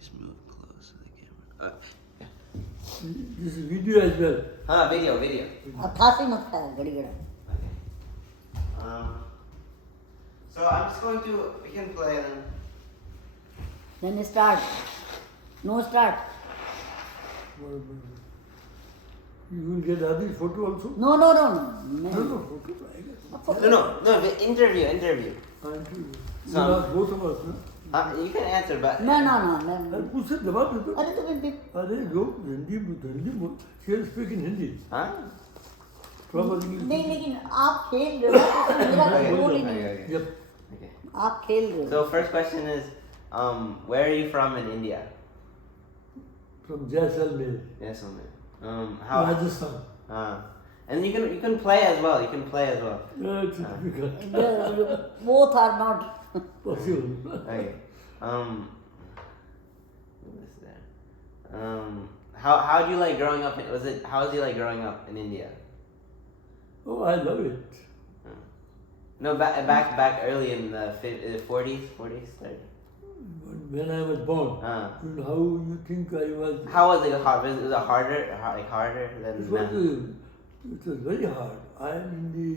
Just move close to the camera. This is video as well. Video. Thatha मत खाया घड़ी घड़ा. So I'm just going to. We can play then. Then start. No start. You will get other photo also? No. No, photo. No. The interview. Interview. Both of us, no? You can answer, but. No. अरे पूछे जवाब दे दो. अरे तो बिल्कुल. अरे लोग Hindi she will speak in Hindi. नहीं लेकिन आप खेल रहे हो तो मेरा रोल ही नहीं. Yep. Okay. आप खेल रहे हो. So first question is, where are you from in India? From Jaisalmer. Yes, how? Rajasthan. And you can play as well. Yeah, it's difficult. Both are not Possible. Okay. What is there? How do you like growing up? How was you like growing up in India? Oh, I love it. No, back early in the 40s, 30s. When I was born, how you think I was? How was it? Was it harder than? It was very hard. I am in the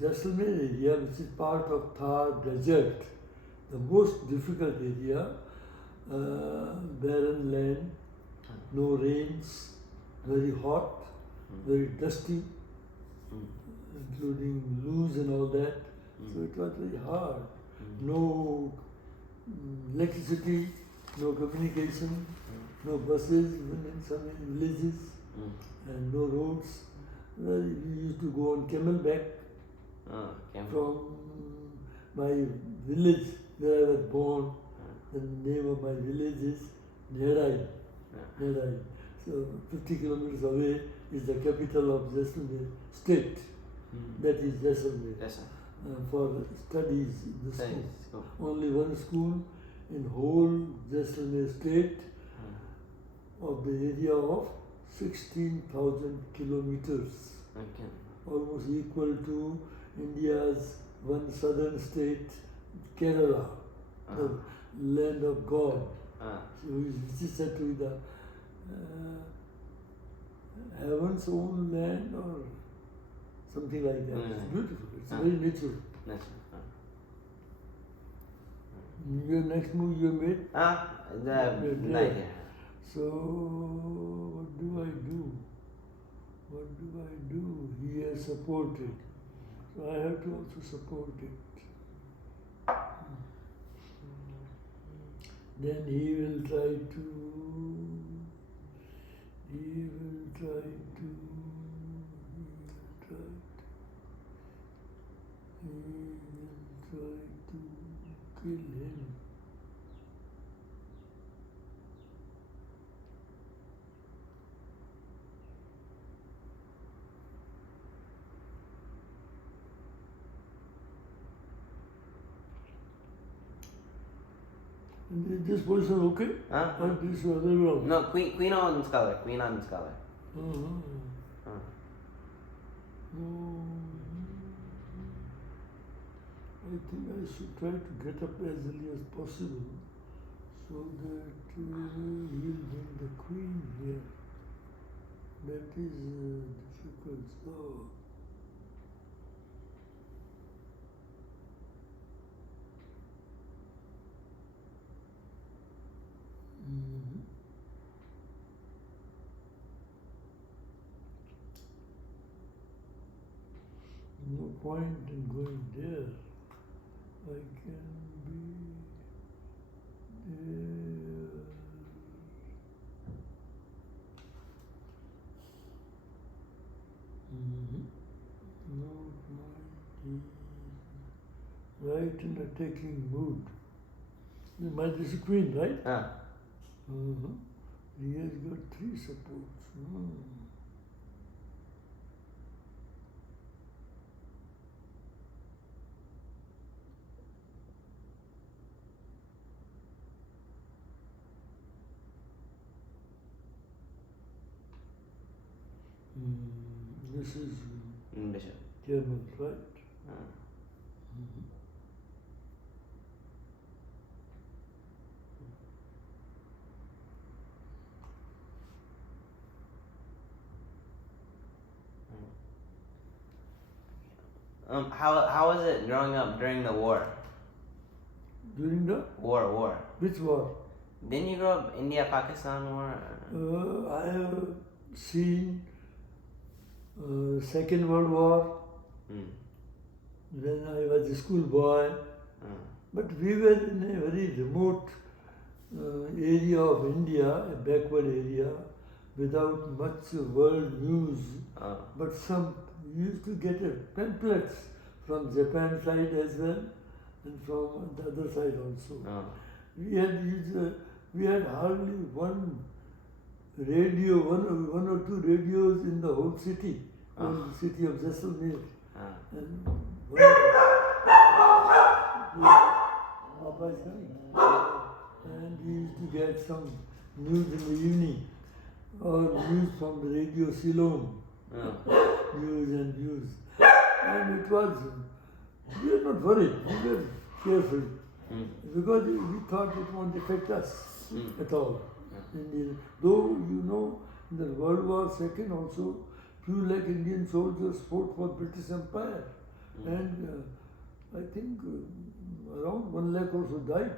Jaisalmer area, which is part of Thar desert, the most difficult area, barren land, no rains, very hot, very dusty, including loose and all that. So it was very hard. No electricity, no communication, no buses, even in some villages, and no roads. Well, we used to go on camelback from my village where I was born. The name of my village is Nerai. So 50 kilometers away is the capital of Jaisalmer state. That is Jaisalmer. For studies in the school. Only one school in whole Jaisalmer state of the area of 16,000 kilometers. Almost equal to India's one southern state, Kerala, the land of God. So which is said to be the heaven's own land or something like that. It's beautiful. It's very natural. Your next move you made? So what do I do? He has supported. So I have to also support it. Then he will try to kill him. Is this position okay? Or this other way around? No, Queen on scholar. I think I should try to get up as early as possible so that he'll bring the queen here. That is difficult. So no point in going there. I can be there. No point. Right in attacking mood. You might be a queen, right? He has got 3 supports. This is Bishop. German, right? How was it growing up during the war? During the War. which war? Didn't you grow up India Pakistan war? I have seen Second World War Mm. when I was a schoolboy. But we were in a very remote area of India, a backward area, without much world news. But some we used to get pamphlets from Japan side as well, and from the other side also. We had hardly one radio, one or two radios in the whole city, in the city of Jaisalmer. And Papa is coming. And we used to get some news in the evening, or news from the radio Ceylon. News and views. And it was, we were not worried, we were careful. Because we thought it won't affect us at all. Though, you know, in the World War II also, few like Indian soldiers fought for British Empire. And I think around 1 lakh also died.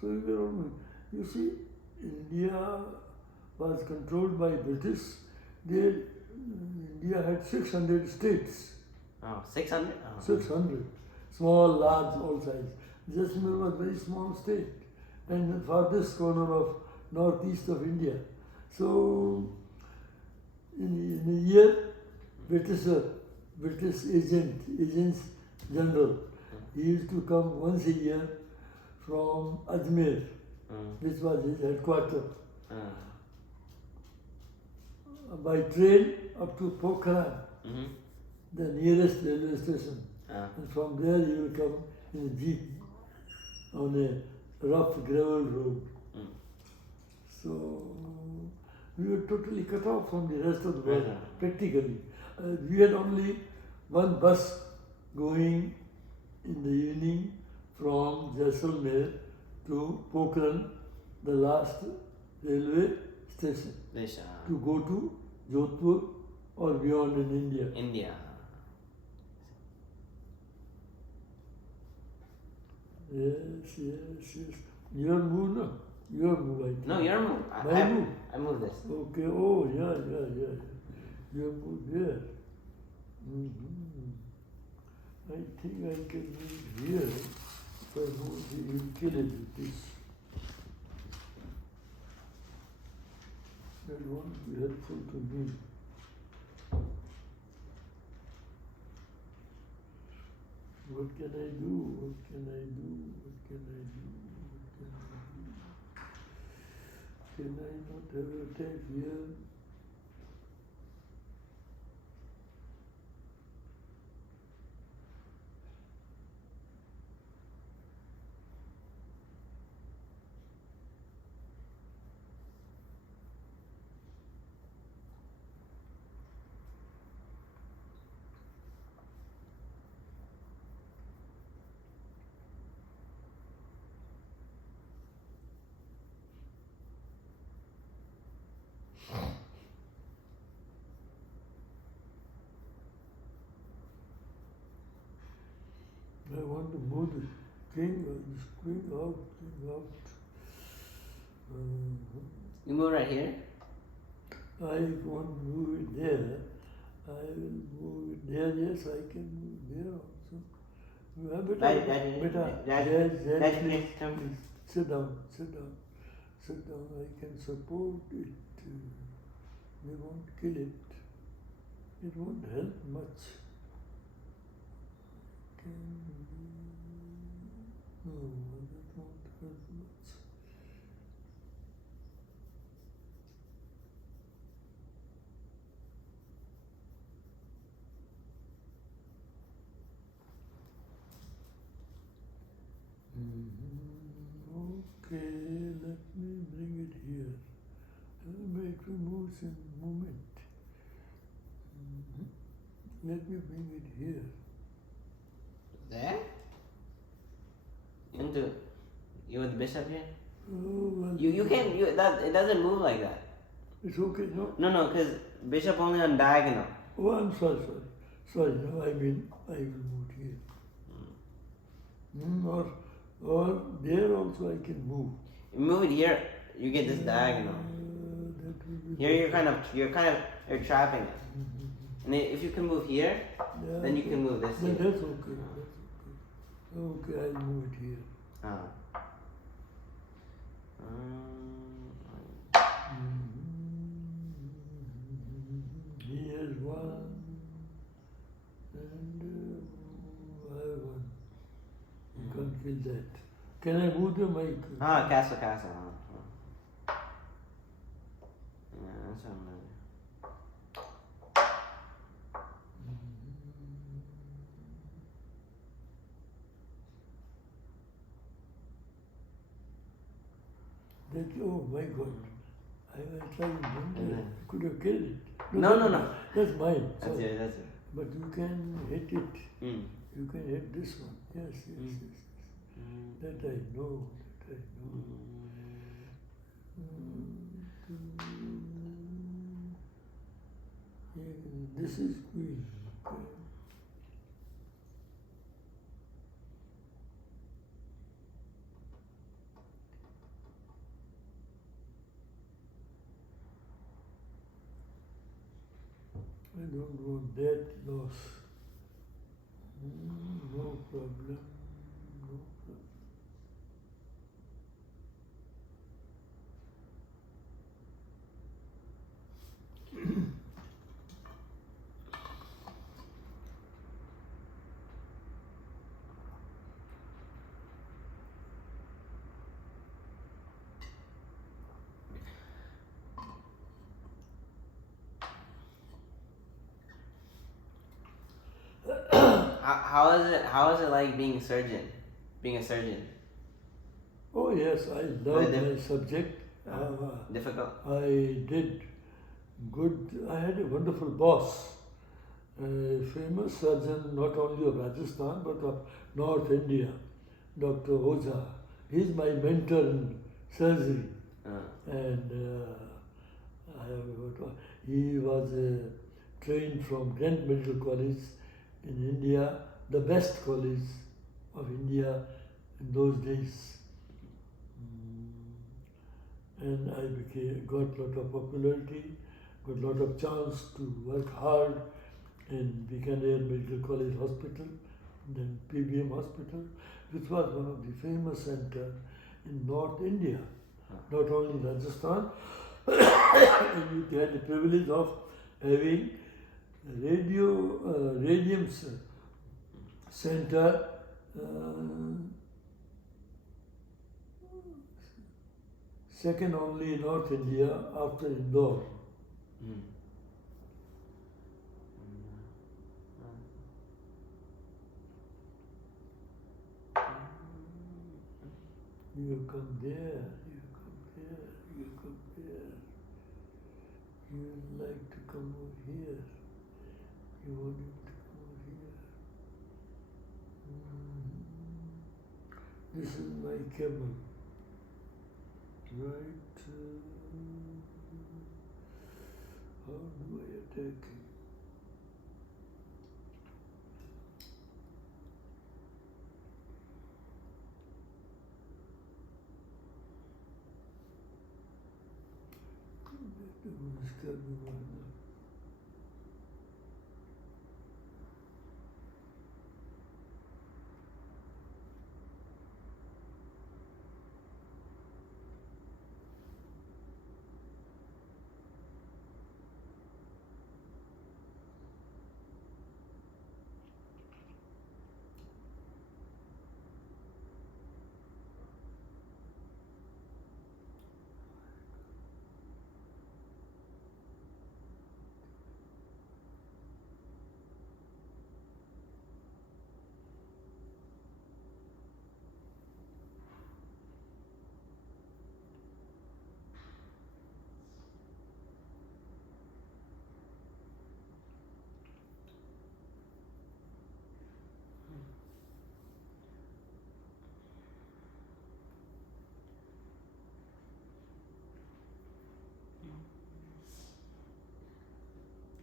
So we were only, you see, India was controlled by British. India had 600 states. 600? 600. Small, large, all size. Jaisalmer was a very small state and the farthest corner of northeast of India. So, in a year, British agents general, he used to come once a year from Ajmer, which was his headquarters. By train up to Pokhran, the nearest railway station. And from there he will come in a jeep on a rough gravel road. So we were totally cut off from the rest of the world, practically. We had only one bus going in the evening from Jaisalmer to Pokhran, the last railway station, to go to Jodhpur or beyond in India. Yes. Your move, no? Your move, I think. No, your move. My move? I moved this. Okay, oh, yeah. Your move there. I think I can move here. If I move, he will kill it with this. That won't be helpful to me. What can I do? Can I not have a attack here? I want to move the king out. You move right here? I want to move it there. I will move it there. Yes, I can move there also. Please Sit down. I can support it. They won't kill it. It won't help much. No, that won't help much. Okay, let me bring it here. It will move in a moment. Let me bring it here. There? You with the bishop here? Oh, well, You can't. It doesn't move like that. It's okay, no? No, because bishop only on diagonal. Oh, I'm sorry. Sorry, no, I mean, I will move here. Or there also I can move. Move it here. You get this diagonal. That will be Here better. you're trapping it. And if you can move here, Yeah, then you can move this then here. that's okay. Okay, I'll move it here. Ah. Here's one, and I have one. You can't kill that. Can I move the mic? Castle. Yeah, that's what I'm gonna do. That, oh my God. I tried it. Mhm. Could have killed it. No. That's mine. That's Sorry. it. But you can hit it. Mm. You can hit this one. Yes. That I know. This is queen. Okay. I don't want that loss. No problem. How is it like being a surgeon? Oh yes, I love my subject. Difficult? I did good. I had a wonderful boss, a famous surgeon not only of Rajasthan but of North India, Dr. Oza. He's my mentor in surgery, and he was trained from Grant Medical College in India, the best college of India in those days. And I got lot of popularity, got lot of chance to work hard in Bikaner Medical College Hospital, then PBM Hospital, which was one of the famous centers in North India, not only Rajasthan. And we had the privilege of having radium center. Second only in North India after Indore. You come there, you come there, you come there. You like to come over here. You want him to come over here. This is my camel. Right. How do I attack him?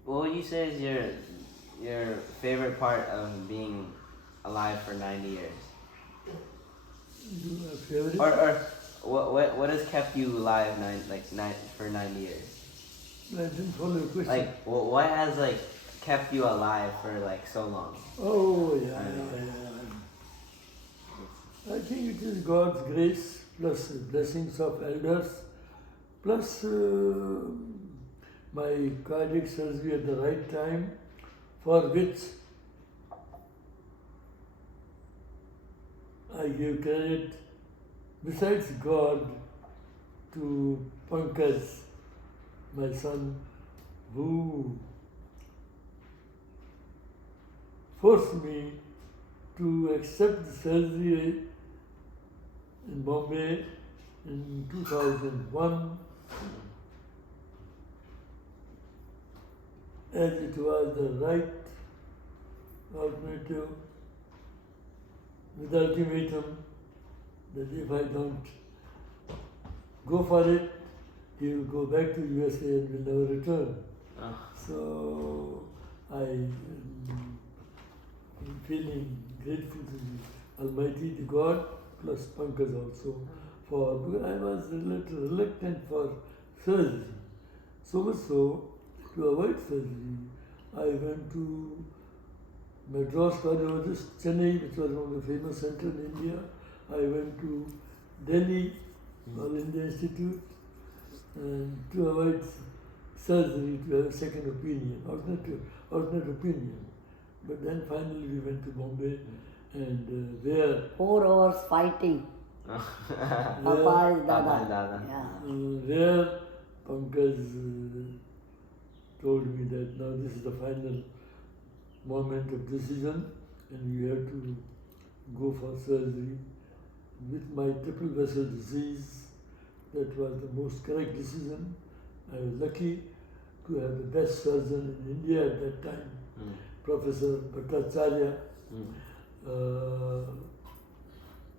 what would you say is your favorite part of being alive for 90 years? My favorite? Or what has kept you alive for 90 years? I didn't follow your question. Like what has like kept you alive for like so long? Oh, yeah. I think it is God's grace plus blessings of elders plus my cardiac surgery at the right time, for which I give credit besides God to Pankaj, my son, who forced me to accept the surgery in Bombay in 2001, as it was the right alternative, with ultimatum that if I don't go for it, he will go back to USA and will never return. So I am feeling grateful to the Almighty, the God, plus Pankaj also, because I was reluctant for surgery. So much so, to avoid surgery, I went to Madras Cardiologist, Chennai, which was one of the famous centers in India. I went to Delhi, All India Institute, and to avoid surgery, to have a second opinion, alternate opinion. But then finally we went to Bombay, and there 4 hours fighting. Papa is Dada. Yeah. There Pankaj told me that now this is the final moment of decision and you have to go for surgery. With my triple vessel disease, that was the most correct decision. I was lucky to have the best surgeon in India at that time, Professor Bhattacharya,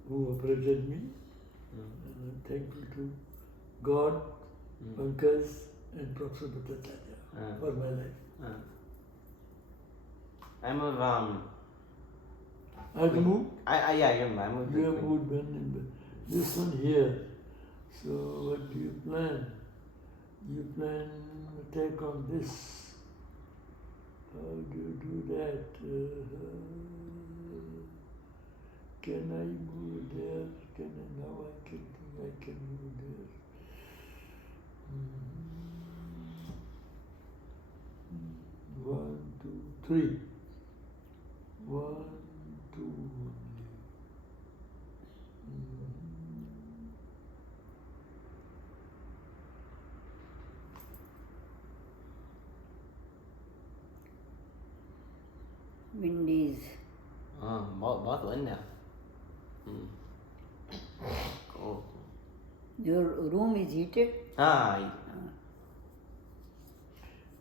who operated me. And I'm thankful to God, Pankaj, and Professor Bhattacharya for my life. I move I have to move? I moved. You have moved this one here. So what do you plan? You plan attack on this. How do you do that? Can I move there? Now I can think I can move there. 1, 2, 3. 1, 2 only. Windies. बहुत wind now. Cool. Your room is heated?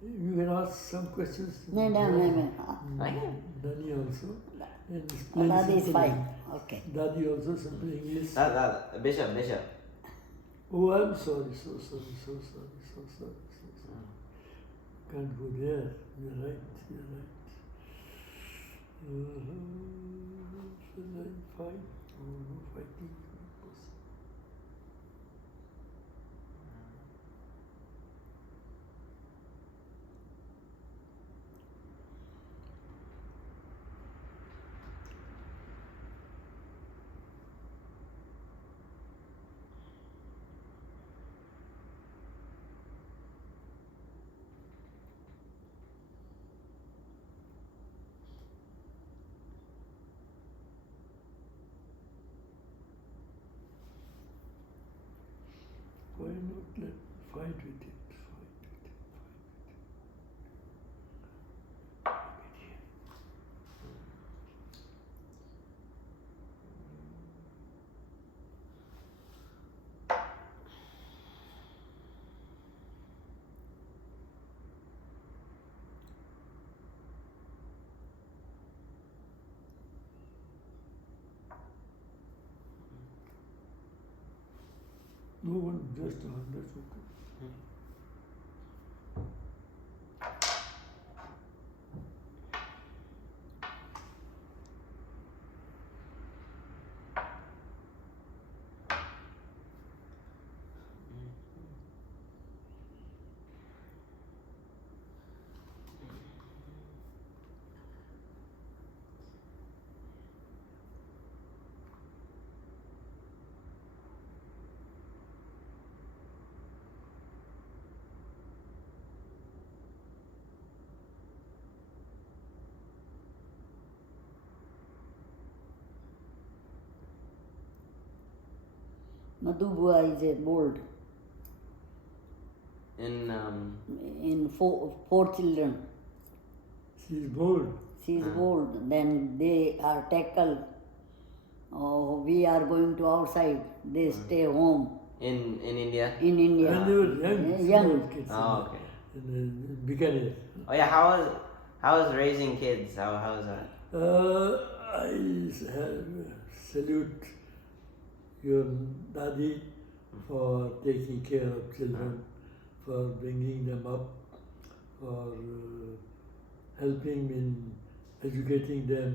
You can ask some questions. No. Dadi also. And Dadi is fine. Okay. Dadi also simple English. Bishop. Oh, I'm sorry. So sorry. Can't go there. You're right. Shall I fight? Oh, no fighting. Why not fight with it? No one just on, that's okay. Madhubua is a bold In in four children. She is bold. She is bold. Then they are tackled. Oh, we are going to outside. They stay home in India. in India. When they were young, Young. small kids. Oh, okay. In Bikaner. Oh yeah, how was raising kids? How was that? I salute your daddy for taking care of children, for bringing them up, for helping in educating them,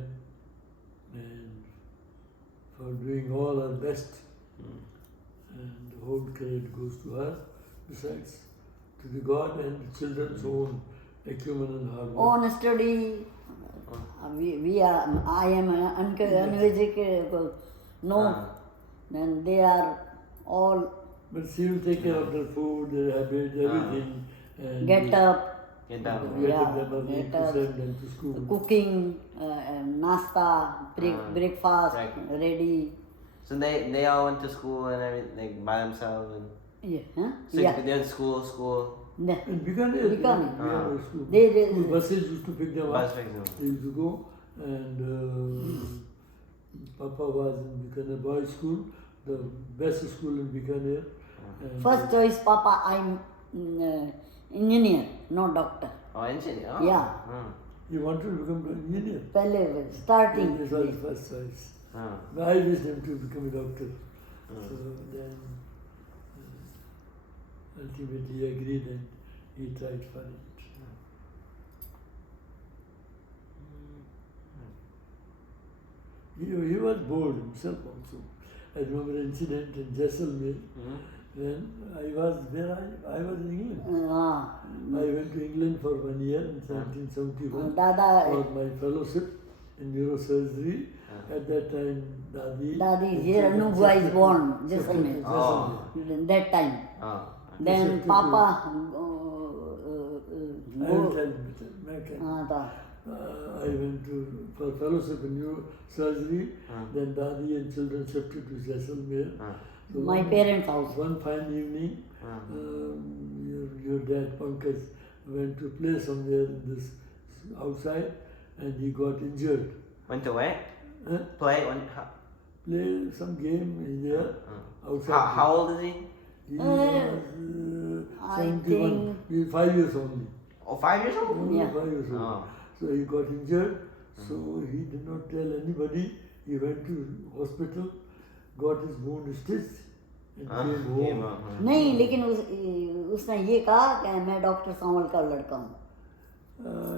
and for doing all her best. And the whole credit goes to her, besides to the God and the children's own acumen and hard work. On study, we are. I am uneducated. No, then they are all But she will take care of their food, their habit, everything. And get up, Get down. get Yeah, up them early get to up. send them to school. cooking, nasta, breakfast ready. So they all went to school and everything like, by themselves and Yeah, huh? so Yeah. they went to school. Yeah. In Bikaner, Bikaner. Bikaner school. They- School buses used to pick them Bus up. fixing them. They used to go, and Papa was in Bikaner boys' school, the best school in Bikaner. And First choice, Papa, I'm engineer, no doctor. Oh, engineer. Oh. Yeah. he wanted to become an engineer. Pehle starting. This was his first choice. Oh. I wished him to become a doctor. So then ultimately he agreed and he tried for it. He was bored himself also. I remember an incident in Jaisalmer when I was in England. I went to England for 1 year in 1771 Dada, for my fellowship in neurosurgery. At that time, Dadi, here Anubua is born, Jaisalmer. Oh. That time. Oh. Then Papa I will tell you. I went for fellowship in neurosurgery. Then Dadi and children shifted to Jaisalmer. So my parents' house. One fine evening, your dad Pankaj went to play somewhere in this outside, and he got injured. Went to where? Huh? Play? Play some game in there outside. How old is he? He was I 71. He was 5 years only. Oh, 5 years old? Only Yeah. 5 years old. Oh. So he got injured. So he did not tell anybody. He went to hospital, got his wound stitched, and came home. नहीं लेकिन उसने ये कहा कि मैं doctor सावल का लड़का हूँ.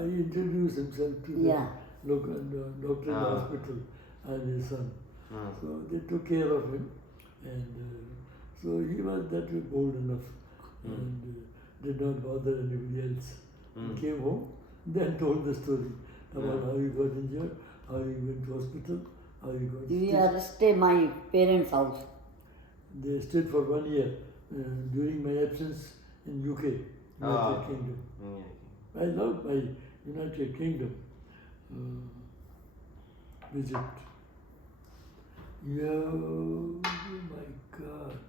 He introduced himself to the Yeah. local doctor in the hospital and his son. So they took care of him, and so he was that way bold enough and did not bother anybody else. He came home, then told the story about how he got injured, how he went to hospital, how he got We stitched. are stay my parents' house. They stayed for 1 year during my absence in UK, United Kingdom. I love my United Kingdom visit. Oh my God.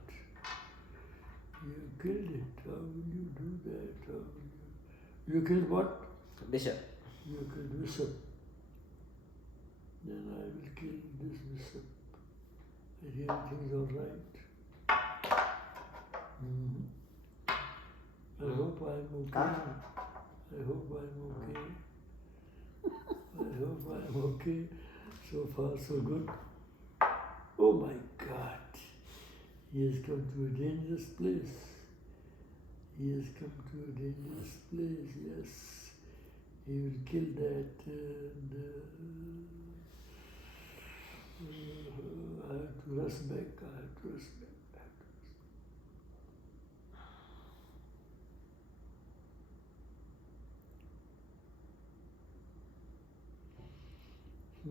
You killed it. How will you do that? How will you killed what? Bishop. You killed Bishop. Then I will kill this Bishop. I hear everything is all right. I hope I'm okay. I hope I'm okay. I hope I'm okay. So far, so good. Oh my God. He has come to a dangerous place. He has come to a dangerous place, yes. He will kill that. I have to rush back. I have to rush back. He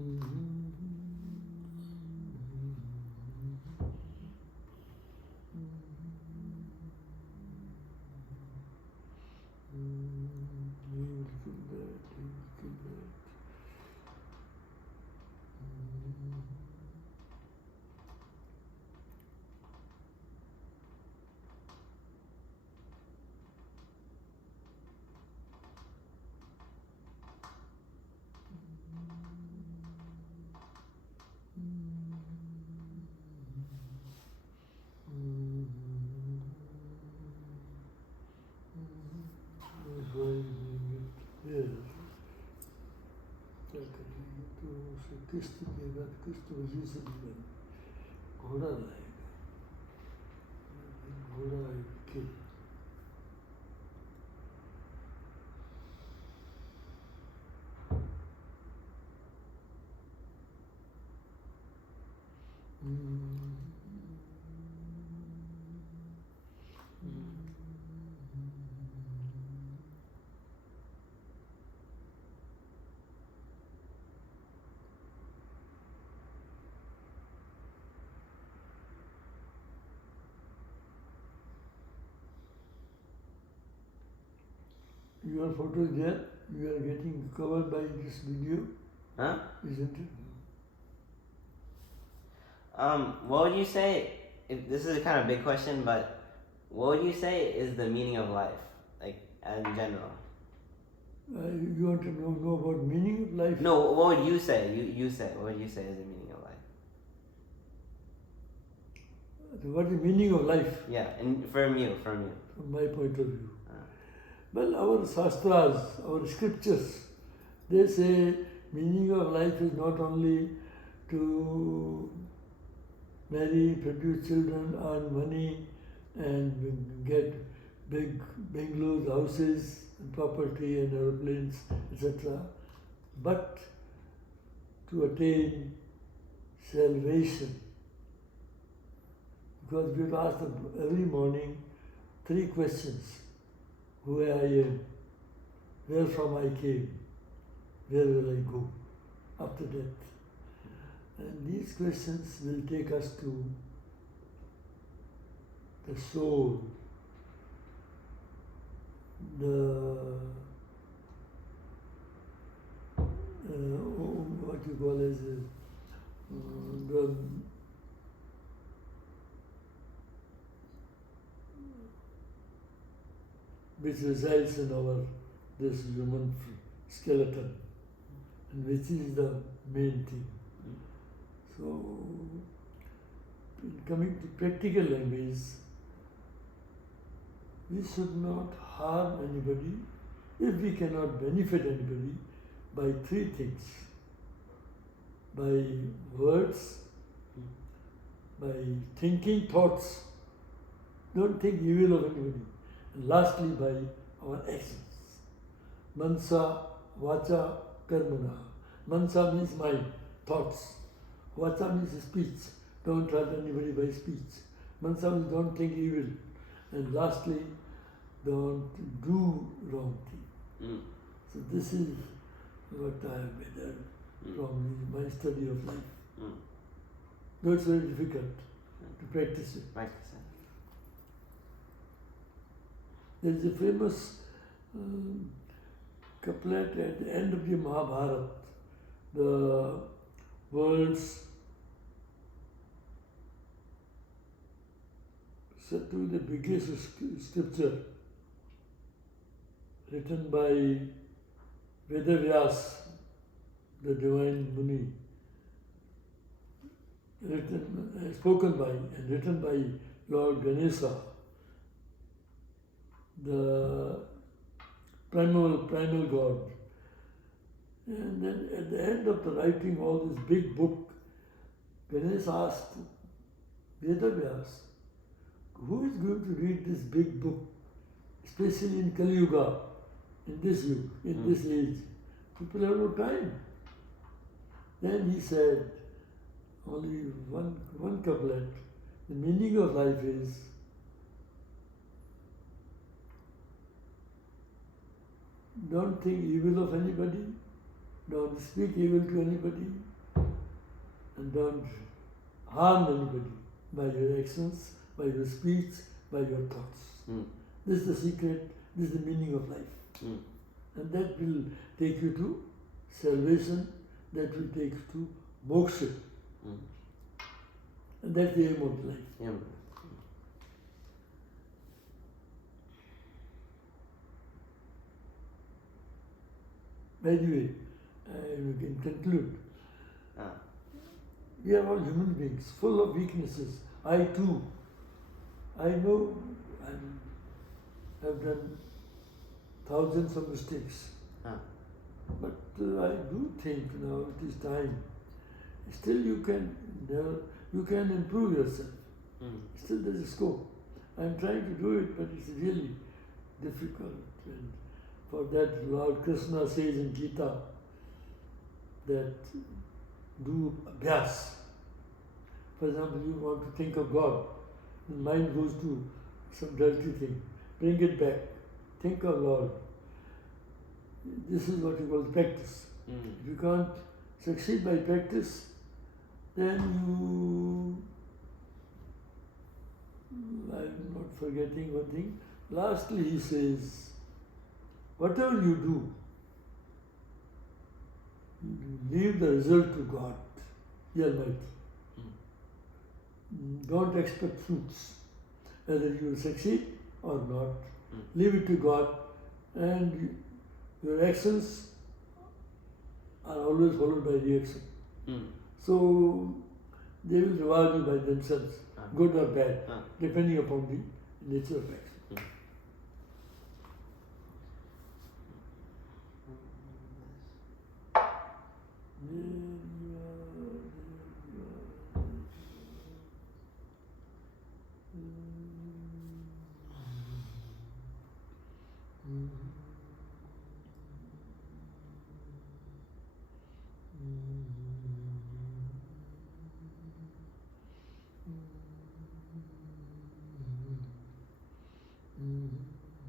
will kill that. He will kill that. Krishna was usually when Ghoda like. Ghoda I kill. Your photo is there. You are getting covered by this video, Huh? isn't it? What would you say? If this is a kind of big question, but what would you say is the meaning of life, like in general? You want to know about meaning of life? No, what would you say? You say. What would you say is the meaning of life? What is the meaning of life? Yeah, and from you. From my point of view. Well, our shastras, our scriptures, they say meaning of life is not only to marry, produce children, earn money, and get big bungalows, houses, and property, and aeroplanes, etc., but to attain salvation. Because we have to ask them every morning 3 questions. Who I am, where from I came, where will I go after death? And these questions will take us to the soul, what you call as the which resides in our this human skeleton, and which is the main thing. So, in coming to practical language, we should not harm anybody if we cannot benefit anybody by 3 things: by words, by thinking thoughts. Don't think evil of anybody. And lastly, by our actions. Mansa, vacha, karmana. Mansa means mind, thoughts. Vacha means speech. Don't hurt anybody by speech. Mansa means don't think evil. And lastly, don't do wrong thing. So this is what I have gathered from my study of life. Though it's very difficult to practice it. Practice it. There is a famous couplet at the end of the Mahabharata. The words said to be the biggest scripture written by Vedavyas, the divine Muni, spoken by and written by Lord Ganesha, the primal God. And then at the end of the writing all this big book, Ganesha asked Vedavyas, who is going to read this big book, especially in Kali Yuga, in this youth, in this age? People have no time. Then he said, only one couplet. The meaning of life is don't think evil of anybody, don't speak evil to anybody, and don't harm anybody by your actions, by your speech, by your thoughts. This is the secret, this is the meaning of life. And that will take you to salvation, that will take you to moksha. And that's the aim of life. Yeah. By the way, we can conclude. We are all human beings, full of weaknesses. I too. I know I have done thousands of mistakes. But I do think now it is time. still you can improve yourself. Still there is a scope. I am trying to do it, but it's really difficult. And for that, Lord Krishna says in Gita that do abhyas. For example, you want to think of God, the mind goes to some dirty thing. Bring it back. Think of Lord. This is what you call practice. If you can't succeed by practice, then I'm not forgetting one thing. Lastly, he says, whatever you do, leave the result to God, the Almighty. Don't expect fruits, whether you will succeed or not. Leave it to God, and your actions are always followed by reaction. So they will reward you by themselves, good or bad, depending upon the nature of action.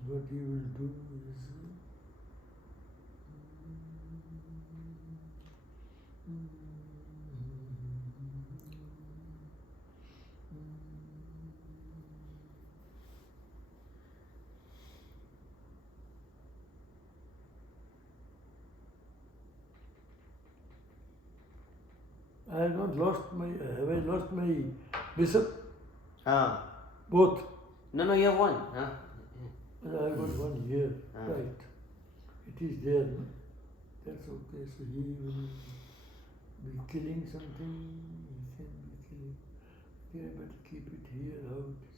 What you will do is I have not lost my. Have I lost my bishop? Both. No, you have one. I have got one here. Right. It is there. No? That's okay. So he will be killing something. He can be killing. Yeah, but keep it here. How it is.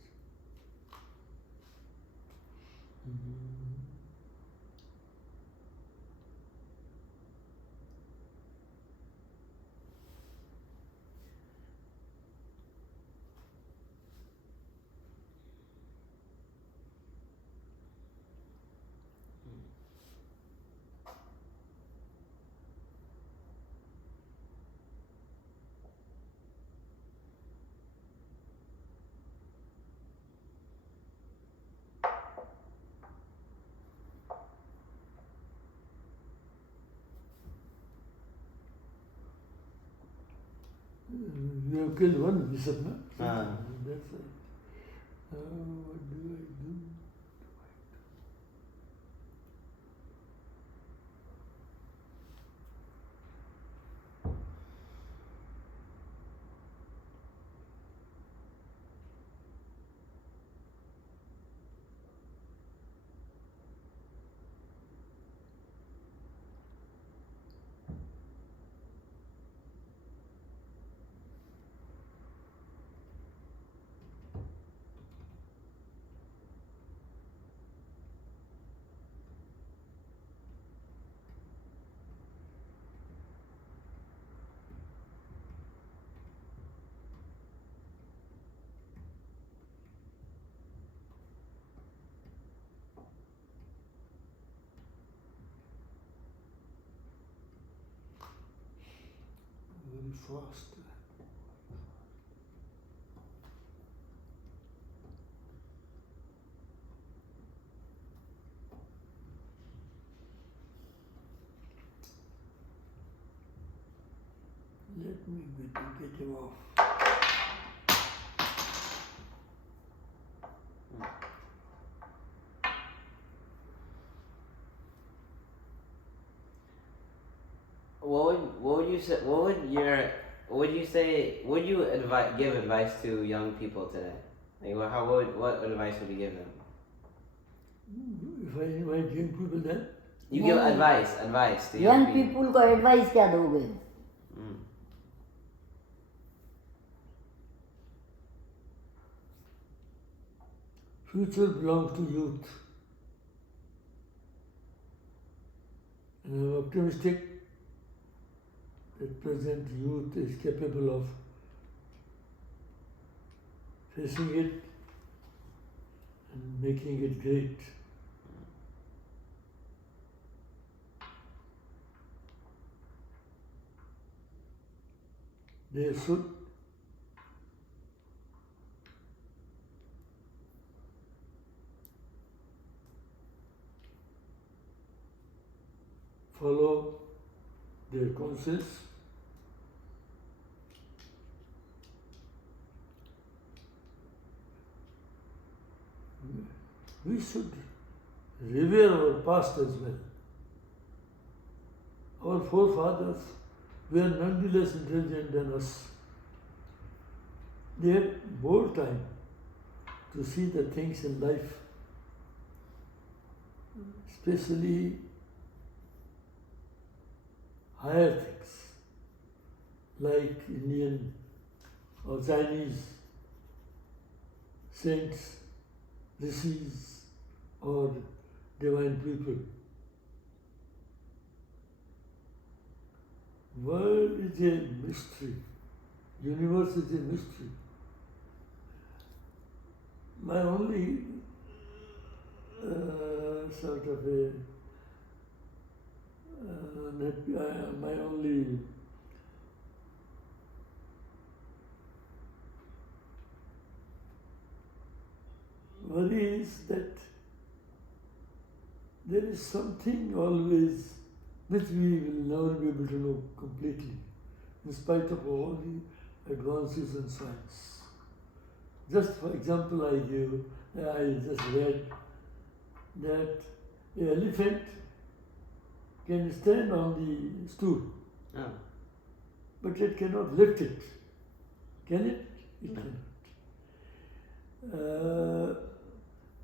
You have killed one bishop, no? That's right. What do I do? Very fast. Let me get him off. What would you say? Would you give advice to young people today? Like, what advice would you give them? If I invite young people then? You give advice to young people को advice क्या दोगे? Future belongs to youth. And I'm optimistic that present youth is capable of facing it and making it great. They should follow their conscience, we should revere our past as well. Our forefathers were none less intelligent than us. They had more time to see the things in life, especially higher things like Indian or Chinese saints, rishis, or divine people. World is a mystery. Universe is a mystery. My only sort of a my only worry is that there is something always which we will never be able to know completely, in spite of all the advances in science. Just for example, I just read that an elephant can stand on the stool, but it cannot lift it. Can it? It cannot.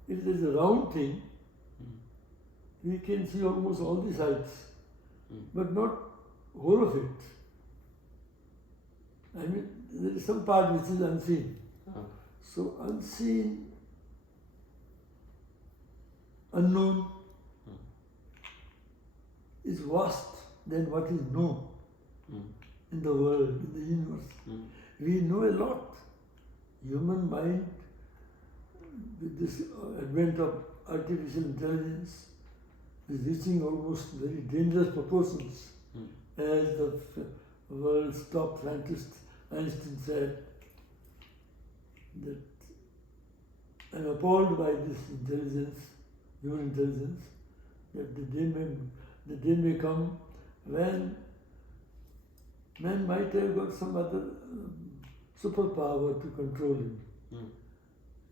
It is a round thing. We can see almost all the sides, but not whole of it. I mean, there is some part which is unseen. So unseen, unknown is vast than what is known in the world, in the universe. We know a lot. Human mind, with this advent of artificial intelligence, is reaching almost very dangerous proportions. As the world's top scientist Einstein said, that I'm appalled by this intelligence, human intelligence, that the day may come when man might have got some other superpower to control him.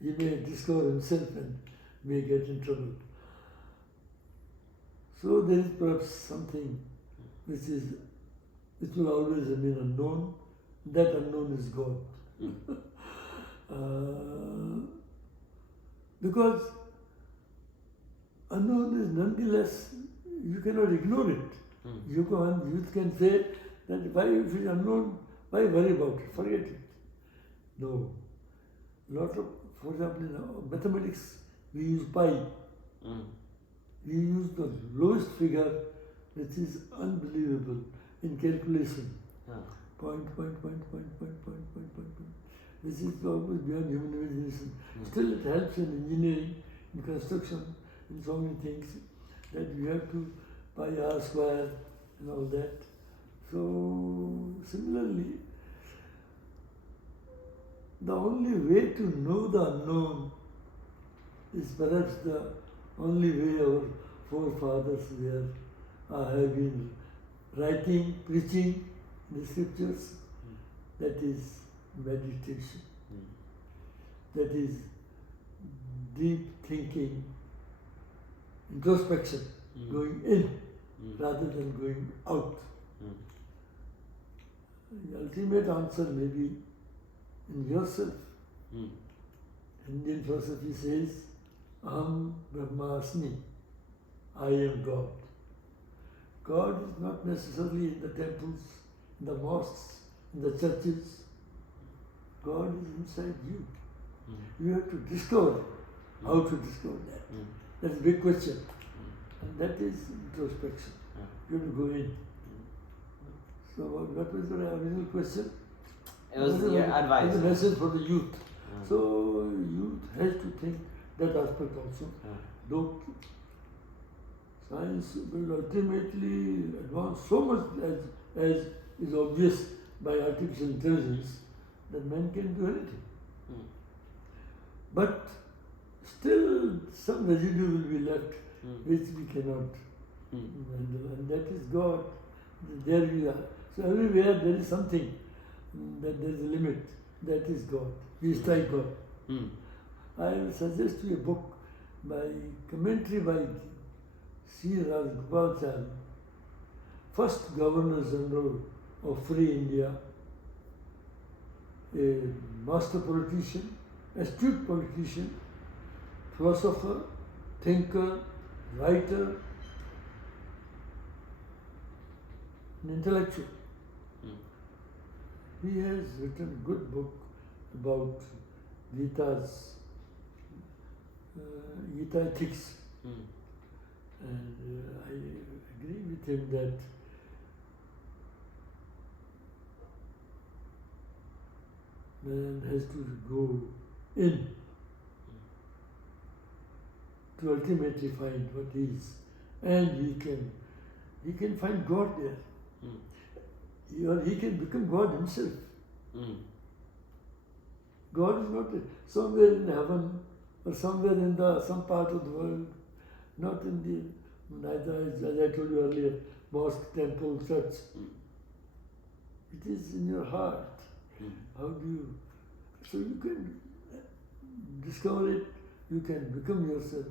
He may discover himself and may get in trouble. So there is perhaps something which will always remain unknown. That unknown is God. Because unknown is nonetheless, you cannot ignore it. Youth can say that why if it is unknown, why worry about it? Forget it. No. For example, in mathematics, we use pi. We use the lowest figure, which is unbelievable in calculation. Point. This is always beyond human imagination. Still, it helps in engineering, in construction, in so many things, that you have to pi r square and all that. So, similarly, the only way to know the unknown is perhaps the only way our forefathers have been writing, preaching the scriptures. That is meditation. That is deep thinking, introspection, going in rather than going out. The ultimate answer may be in yourself. Indian philosophy says, Aham Brahmasmi, I am God. God is not necessarily in the temples, in the mosques, in the churches. God is inside you. You have to discover how to discover that. That's a big question. And that is introspection. You have to go in. So what was the original question? It was your advice. It's a message for the youth. So youth has to think that aspect also. Though science will ultimately advance so much as is obvious by artificial intelligence that man can do anything. But still some residue will be left which we cannot. And that is God. There we are. So everywhere there is something that there is a limit. That is God. We strike God. I will suggest you a book by commentary by C. Rajgopalachari, first Governor General of Free India, a master politician, astute politician, philosopher, thinker, writer, an intellectual. He has written a good book about Gita ethics. And I agree with him that man has to go in to ultimately find what he is. And he can find God there. Or he can become God himself. God is not somewhere in heaven or somewhere in some part of the world, not in neither, as I told you earlier, mosque, temple, church. It is in your heart. How do you? So you can discover it, you can become yourself.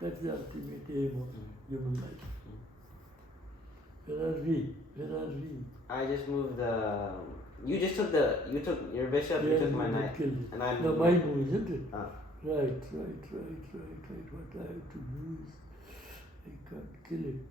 That's the ultimate aim of human life. Where are we? I just moved you took your bishop, you took my knight. And I no, my move, isn't it? Ah. Right. What I have to do is I can't kill it.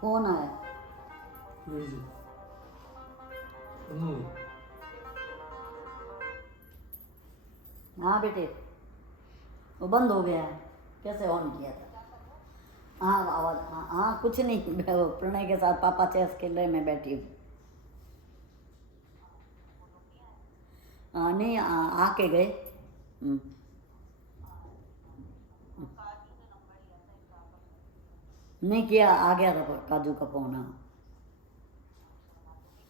कौन आया? Where is it? No. हाँ बेटे, वो बंद हो गया है. कैसे ऑन किया था? हाँ आवाज. हाँ कुछ नहीं. प्रणय के साथ पापा चेस खेल रहे, मैं बैठी हूँ. नहीं आके गए. नहीं किया, आ गया था काजू का फोन.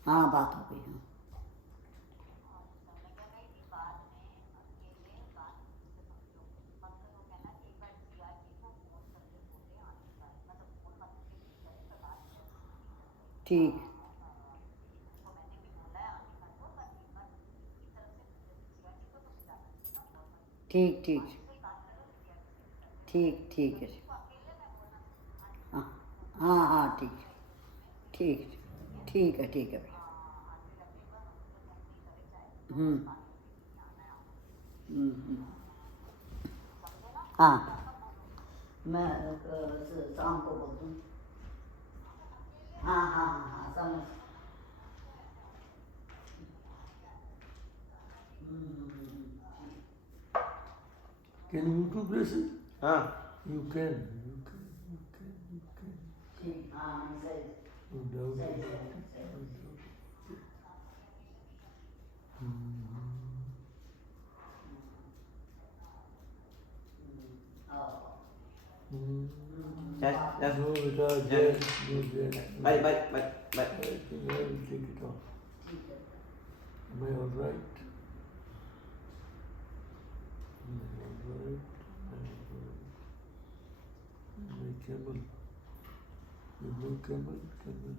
हाँ बात हो गई. हाँ ठीक ठीक ठीक ठीक ठीक है. हाँ हाँ हाँ ठीक ठीक ठीक है ठीक है. हाँ मैं शाम को बोल दूँ. हाँ हाँ हाँ हाँ समझ. Can you move to places? हाँ You can. हाँ सही No doubt सही about it. सही No doubt. Mhm. Mhm. just No, beta, Yeah. Jen, no Jen. bye bye I bye bye think I will take it off. ठीक है Am I all right? Am I all right? Am I all right? My camel. You know camel? Camel.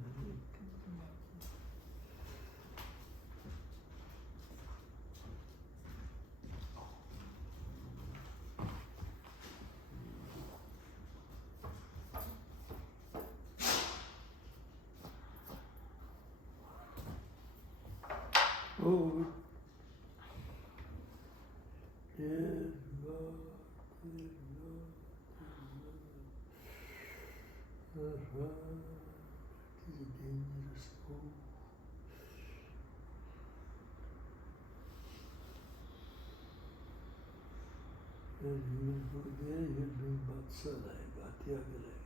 Oh, dear Lord, dear Lord, dear Lord. It is a dangerous move. And he will go there, he will bring Batsa लाएगा, त्याग लाएगा.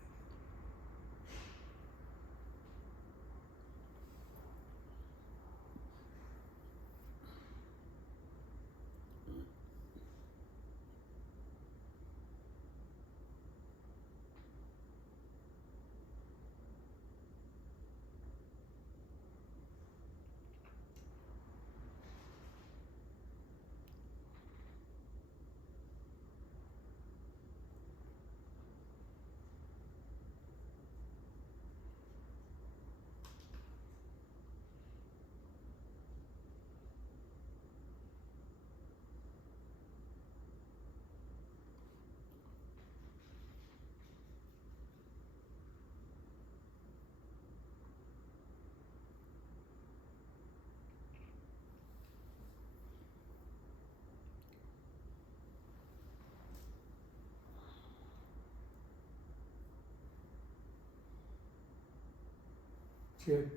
Check.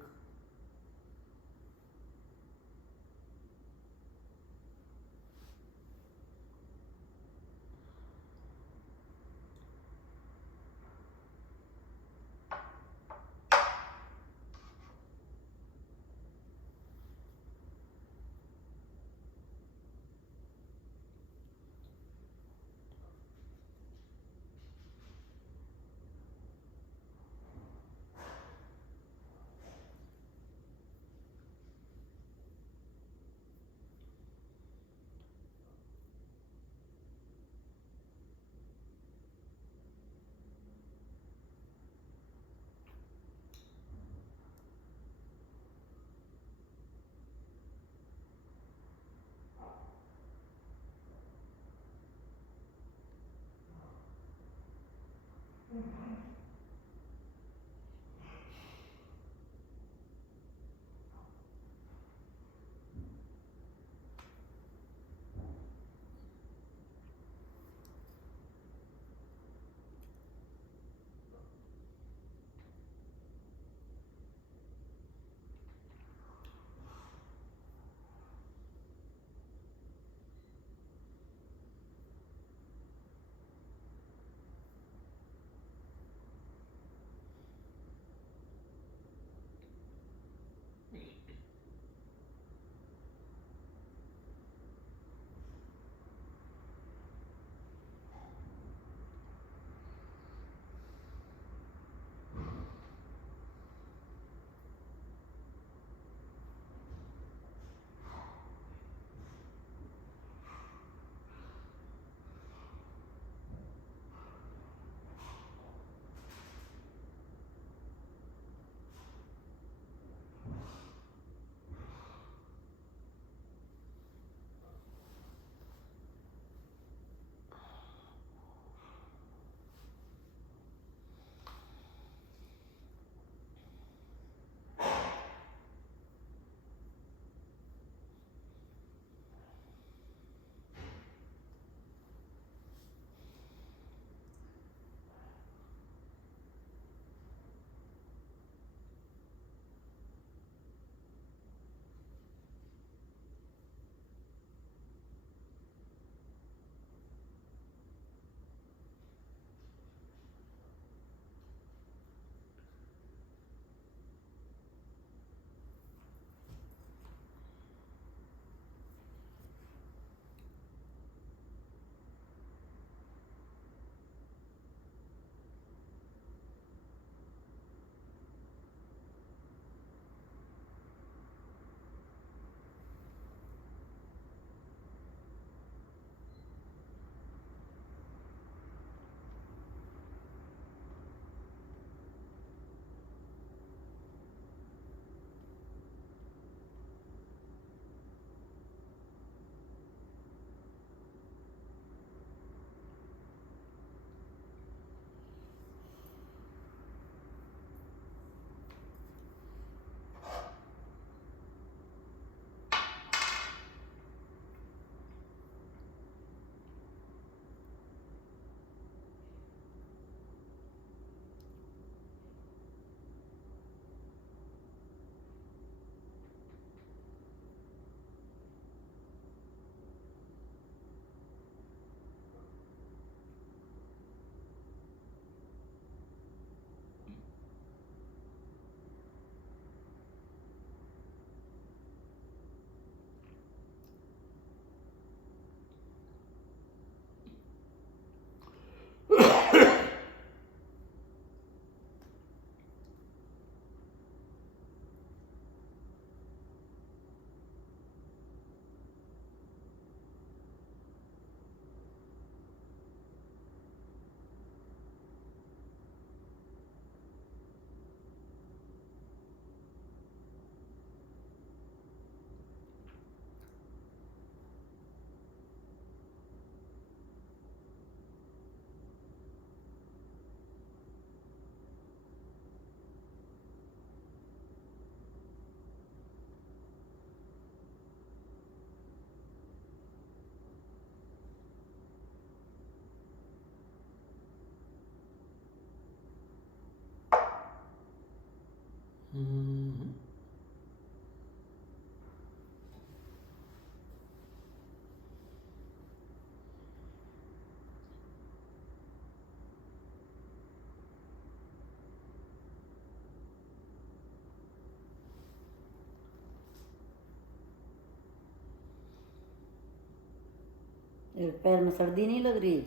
पैर में सर्दी नहीं लग रही?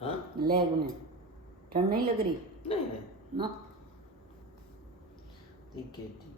हाँ? लेग में ठंड नहीं लग रही नहीं नहीं, ना? ठीक है, ठीक।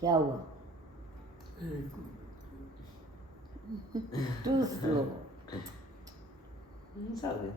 क्या हुआ? Too slow. It's all good.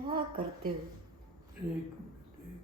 क्या करते हो? एक मिनट, एक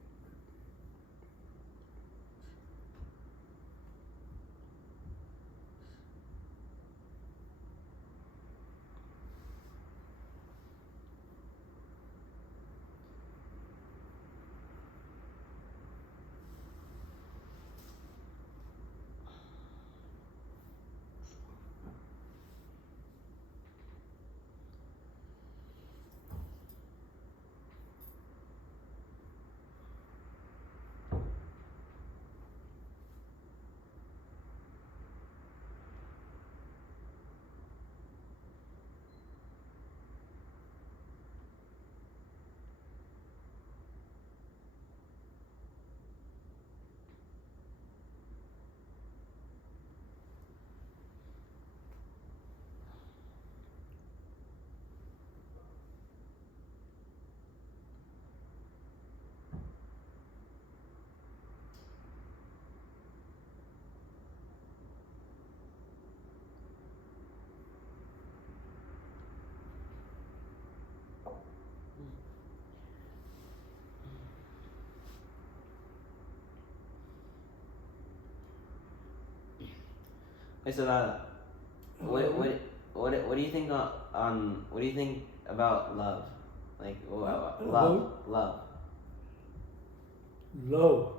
So what do you think on what do you think about love? Like love. love.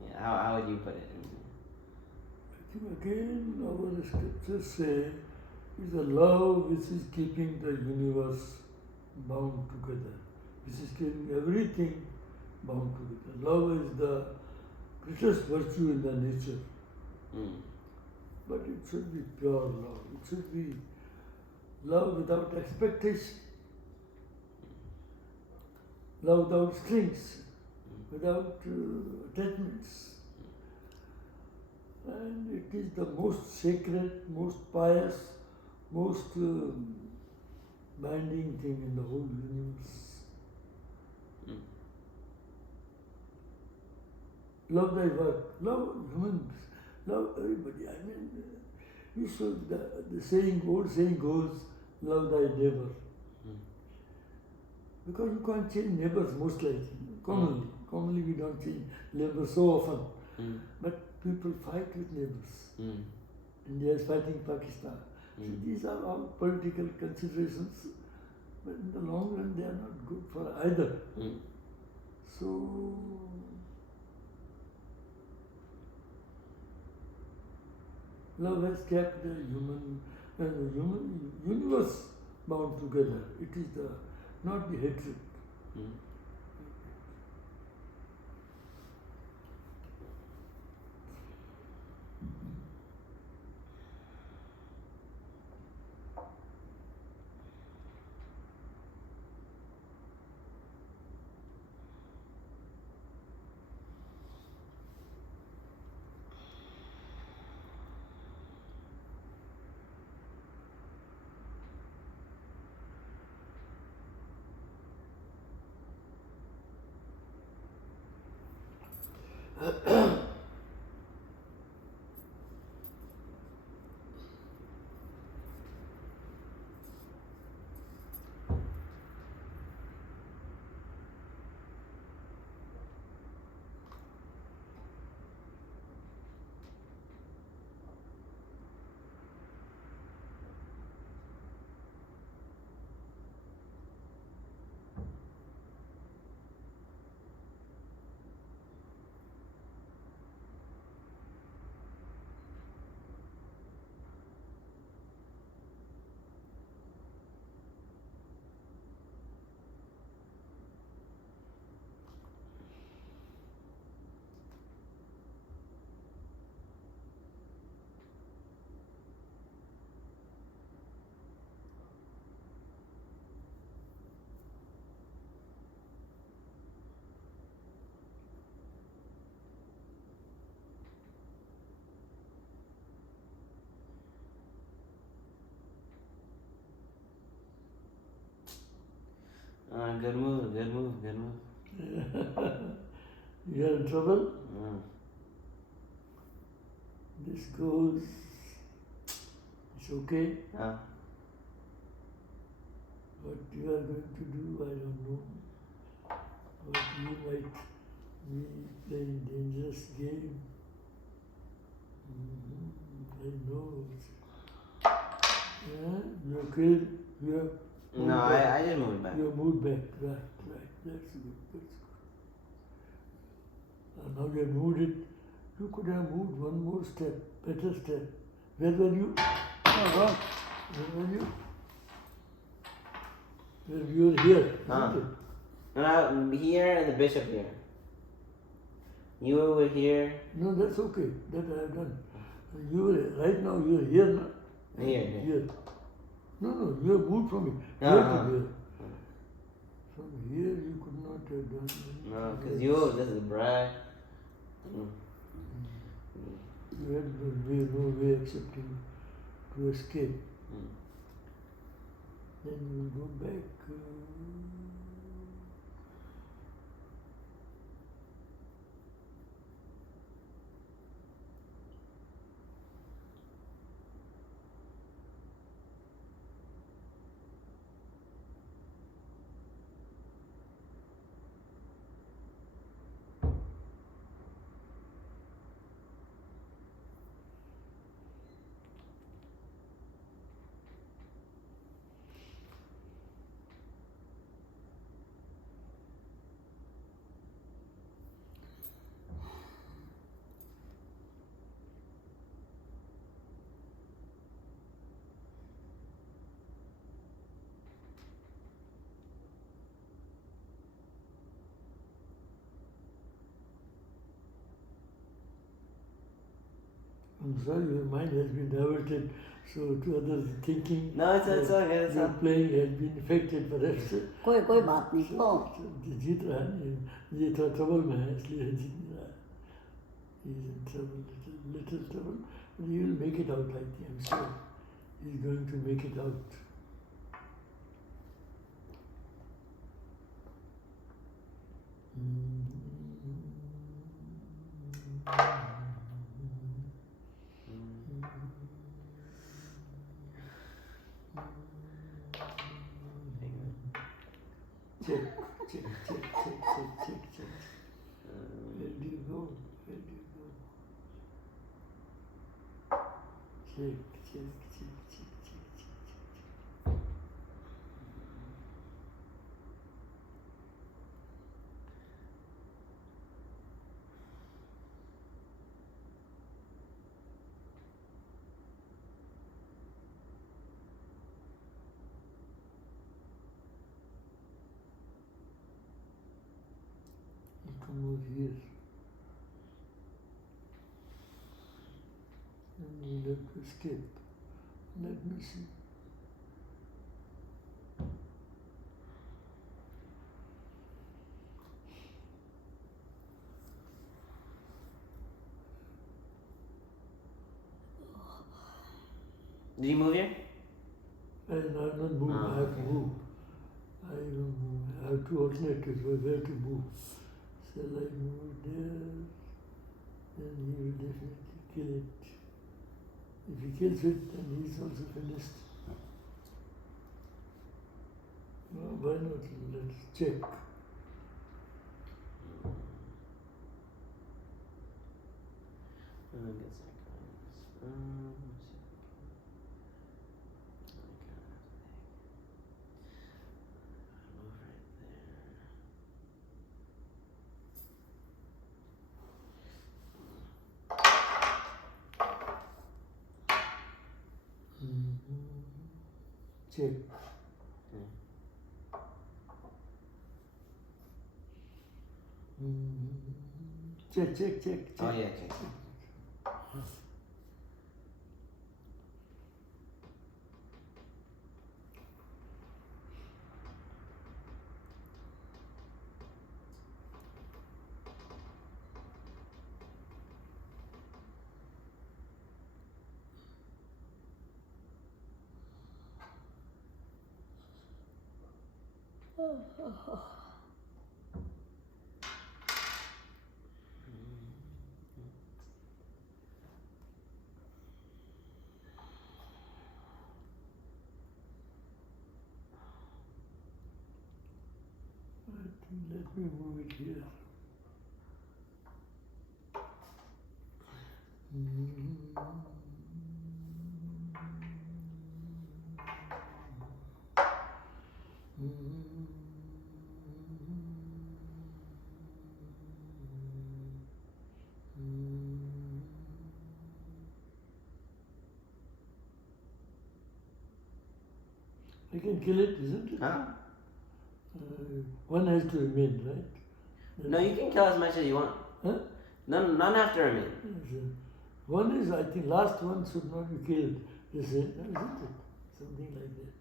Yeah, how would you put it? I think again our scriptures say it's a love which is keeping the universe bound together, which is keeping everything bound together. Love is the greatest virtue in the nature, but it should be pure love. It should be love without expectation, love without strings, without attachments. And it is the most sacred, most pious, most binding thing in the whole universe. Love thy work, love humans, love everybody. I mean, you should, the saying, old saying goes, love thy neighbor. Because you can't change neighbors most likely, commonly. Commonly we don't change neighbors so often. But people fight with neighbors. India is fighting Pakistan. So these are all political considerations, but in the long run they are not good for either. So love has kept the human universe bound together. It is the not the hatred. Good move. You are in trouble? This goes, it's okay. What you are going to do, I don't know. but you might be playing dangerous game. I know. Yeah, you're clear. You're No, I just moved back. you're moved back. Right. That's good. And now you have moved it. You could have moved one more step, better step. Where were you? ओहो Where were you? Well, you were here, Huh. isn't it? And I'm here and the bishop here. You were here. No, that's okay. That I have done. You were right now. You are here now. Here. No, you have moved from here to here. From here you could not have done. No, because this is bride. You had no way excepting to escape. Then you will go back. I'm sorry, your mind has been diverted so to other thinking. No, it's all good. It's Your all. playing has been affected perhaps. कोई बात नहीं तो जीत रहा है ये थोड़ा trouble में है इसलिए जीत नहीं रहा है. He's in trouble, little trouble, but he will make it out. I think I'm sure he's going to make it out. Check. Where do you go? Check. You come over here. And you'll have to escape. Let me see. Did you move here? I have not moved, I have to move. I have two alternatives for where to move. Shall I move there? Then he will definitely kill it. If he kills it, then he is also finished. No, why not? Let's check. Check. Check. Oh yeah, check. Let We move it here. I can kill it, isn't it? Huh? One has to remain, right? No, you can kill as much as you want. Huh? None have to remain. One is, I think, last one should not be killed. Isn't it? Something like that.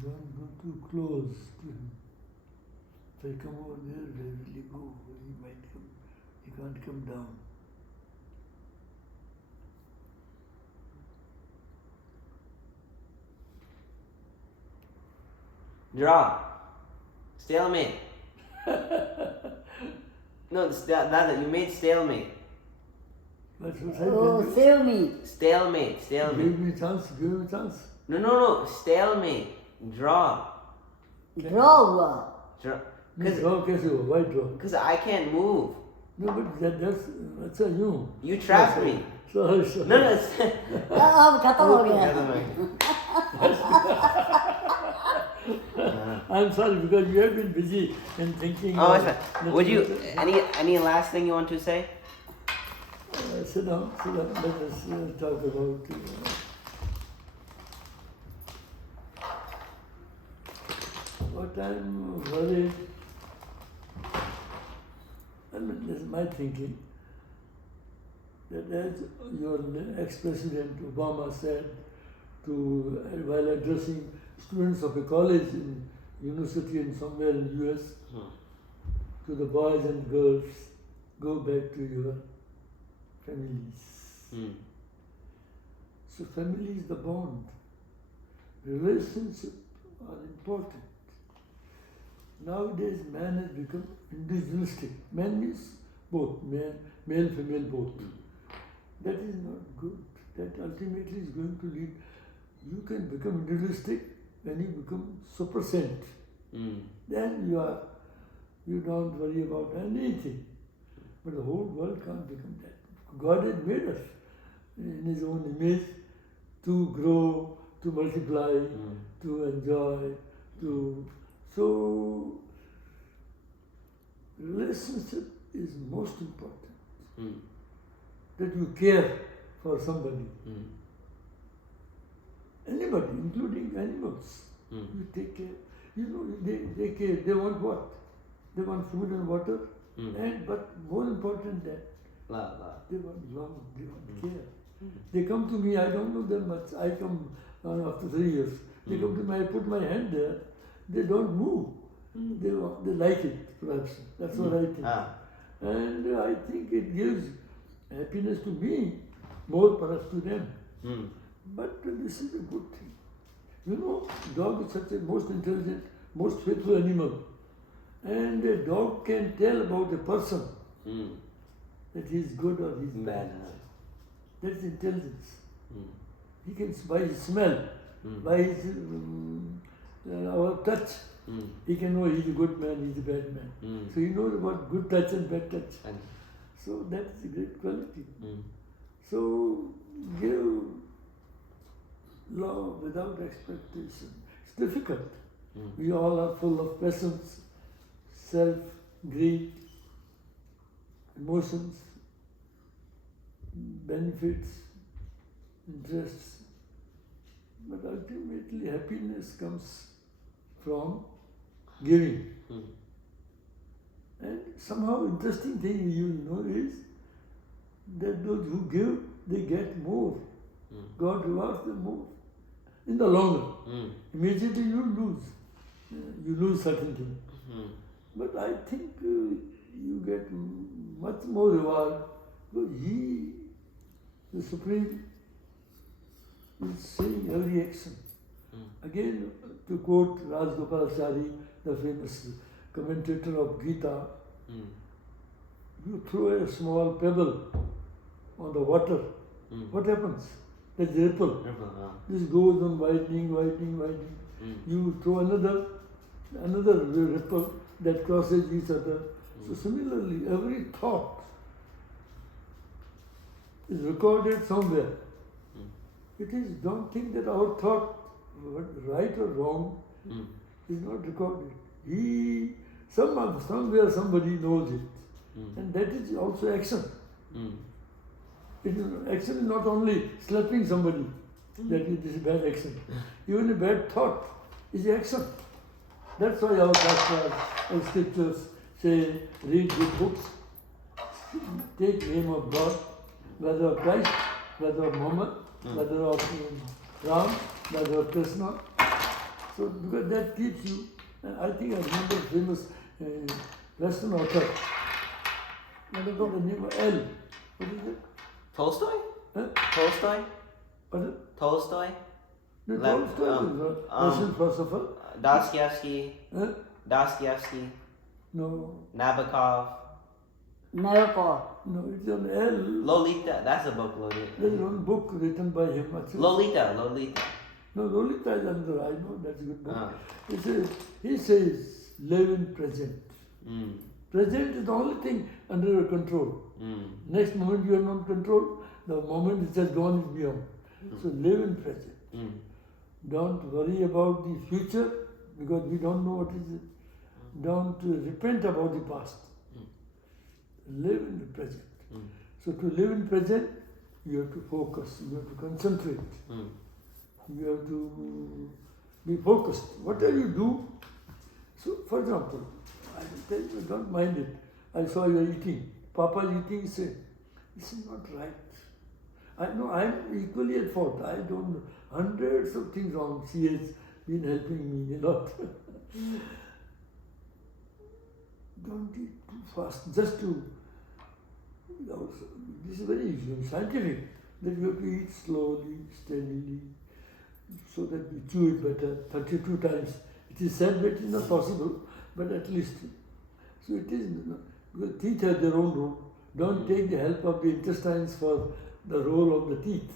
Don't go too close to him. If I come over there, where will he go? He might come. He can't come down. Draw. Stalemate. No, that you made stalemate. That's what I Oh, did. save me. Stalemate. Give me a chance. Give me a chance. No. Stalemate. Draw. Draw हुआ. Draw. Draw कैसे हो? Why draw? Because I can't move. No, but that's a you. You trapped me. Sorry. No. It's अब खत्म हो गया. I'm sorry because you have been busy in thinking. Oh, it's fine. Would you any last thing you want to say? Sit down. Let us talk about. What I'm worried. I mean, this is my thinking. That as your ex-president Obama said while addressing students of a college in university and somewhere in the US, to the boys and girls, go back to your families. So family is the bond. Relationships are important. Nowadays man has become individualistic. Man means both, male, female, both. That is not good. That ultimately is going to lead. You can become individualistic when you become super saint. Then you don't worry about anything. But the whole world can't become that. God has made us in His own image to grow, to multiply, to enjoy, so relationship is most important. That you care for somebody. Anybody, including animals. You take care. You know, they care. They want what? They want food and water. But more important than Love. they want love, they want care. They come to me, I don't know them much. I come after 3 years. They come to me, I put my hand there. They don't move. They like it, perhaps. That's what I think. And I think it gives happiness to me, more perhaps to them. But this is a good thing. You know, dog is such a most intelligent, most faithful animal. And a dog can tell about a person that he is good or he is bad. That's intelligence. He can, by his smell, by his our touch, he can know he is a good man, he is a bad man. So he knows about good touch and bad touch. So that's a great quality. So give love without expectation. It's difficult. We all are full of passions, self, greed, emotions, benefits, interests. But ultimately happiness comes from giving. And somehow interesting thing you know is that those who give, they get more. God rewards them more in the long run. Immediately you lose certain things. But I think you get much more reward because he, the Supreme, is seeing every action. Again, to quote Rajgopalachari, the famous commentator of Gita, you throw a small pebble on the water, what happens? There's a ripple. This goes on widening, widening, widening. You throw another ripple that crosses each other. So similarly, every thought is recorded somewhere. It is, don't think that our thought, right or wrong, is not recorded. Somewhere somebody knows it. And that is also action. Action is not only slapping somebody, that is bad action. Even a bad thought is action. That's why our pastors and scriptures say, read good books, take name of God, whether of Christ, whether of Muhammad, whether of Ram, whether of Krishna. So because that keeps you, and I think I remember a famous Western author, what is the name of L? What is it? Tolstoy? Huh? Tolstoy? What is it? Tolstoy? No, Tolstoy is a Russian philosopher. Dostoevsky? Huh? Dostoevsky? No, Nabokov? Nabokov. no, it's on L. Lolita? That's a book, Lolita. There's one book written by him. Lolita. No, Lolita is another. I know that's a good book. Ah. He says, live in present. Present is the only thing under your control. Next moment you are not controlled. The moment it has gone is beyond. So live in present. Don't worry about the future because we don't know what is it. Don't repent about the past. Live in the present. So to live in present, you have to focus, you have to concentrate. You have to be focused. Whatever you do, so for example, I will tell you, don't mind it. I saw you are eating. Papa is eating, say, this is not right. I know I am equally at fault. I don't know. Hundreds of things wrong. She has been helping me a lot. Don't eat too fast. Just to, this is very scientific, that you have to eat slowly, steadily, so that you chew it better, 32 times. It is said that it is not possible, but at least. So it is, because teeth have their own role. Don't take the help of the intestines for the role of the teeth.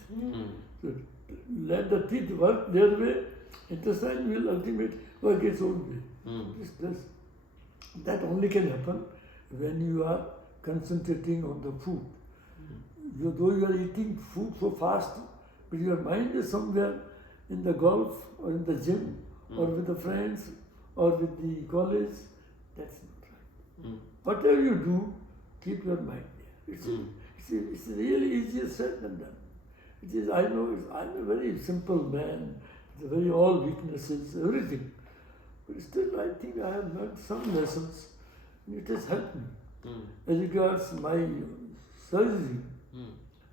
So let the teeth work their way, intestine will ultimately work its own way. That only can happen when you are concentrating on the food. Though you are eating food so fast, but your mind is somewhere in the golf or in the gym or with the friends or with the college, that's not right. Whatever you do, keep your mind there. It's really easier said than done. It is, I know, I'm a very simple man, with very all weaknesses, everything. But still, I think I have learned some lessons, and it has helped me. As regards my surgery,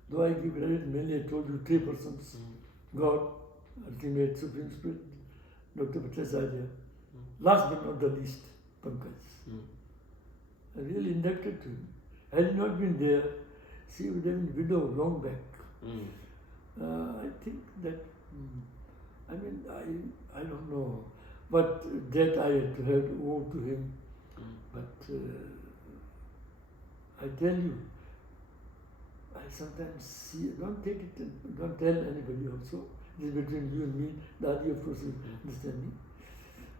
though I give credit mainly, I told you, 3 persons, God, ultimate Supreme Spirit, Dr. Bhattacharya, last but not the least, Pankaj. I really indebted to him. Had he not been there, she would have been widow long back. I think that, I don't know what debt I had owed to him, but I tell you, I sometimes see, don't take it, don't tell anybody also, it is between you and me, Dadi of course will understand me.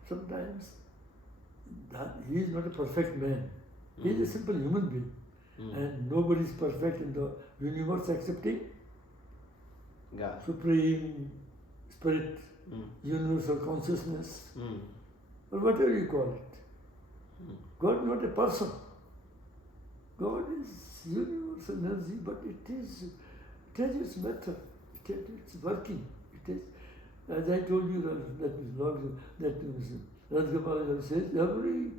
Sometimes he is not a perfect man, he is a simple human being, and nobody is perfect in the universe excepting God. Supreme Spirit, universal consciousness, or whatever you call it. God is not a person. God is universal energy, but it has its method, it has its working. It is, as I told you, that Rajgopal says, everything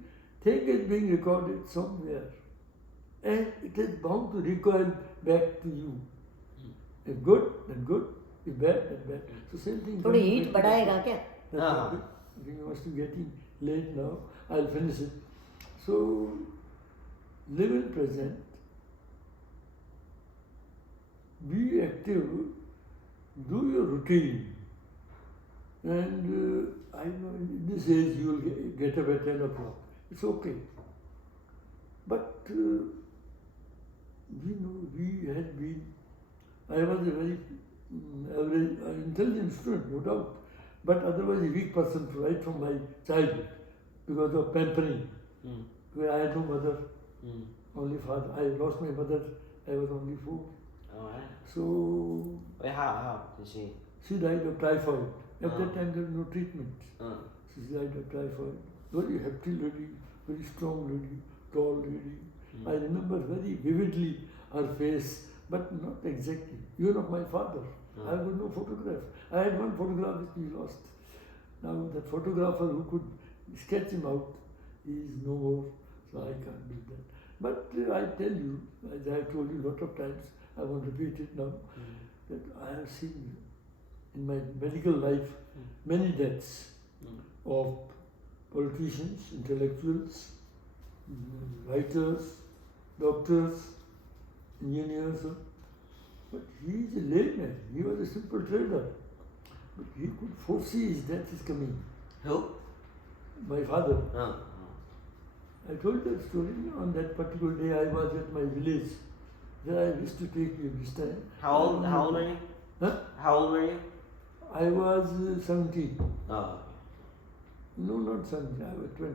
is being recorded somewhere, and it is bound to recoil back to you. If good, then good. If bad, then bad. So same thing. थोड़ी heat बढ़ाएगा क्या? I think you must be getting late now. I'll finish it. So, live in present, be active, do your routine. And I know in this age you will get up at 10 o'clock. It's okay. But we had been, I was a very average, intelligent student, no doubt, but otherwise a weak person right from my childhood because of pampering. Where I had no mother, only father. I lost my mother, I was only 4. Alright. So, Wait, how did she? she died of typhoid. At that time there was no treatment. She died of typhoid. Very hefty lady, very strong lady, tall lady. I remember very vividly her face, but not exactly. Even of my father. I have no photograph. I had one photograph which we lost. Now that photographer who could sketch him out, he is no more, so I can't do that. But I tell you, as I have told you a lot of times, I won't repeat it now, that I have seen in my medical life many deaths of politicians, intellectuals, writers, doctors, engineers. But he is a layman. He was a simple trader. But he could foresee his death is coming. Who? My father. Oh. I told that story on that particular day. I was at my village. There I used to take you this time. How old were you? Huh? How old were you? I was 17. Oh. No, not 17. I was 20.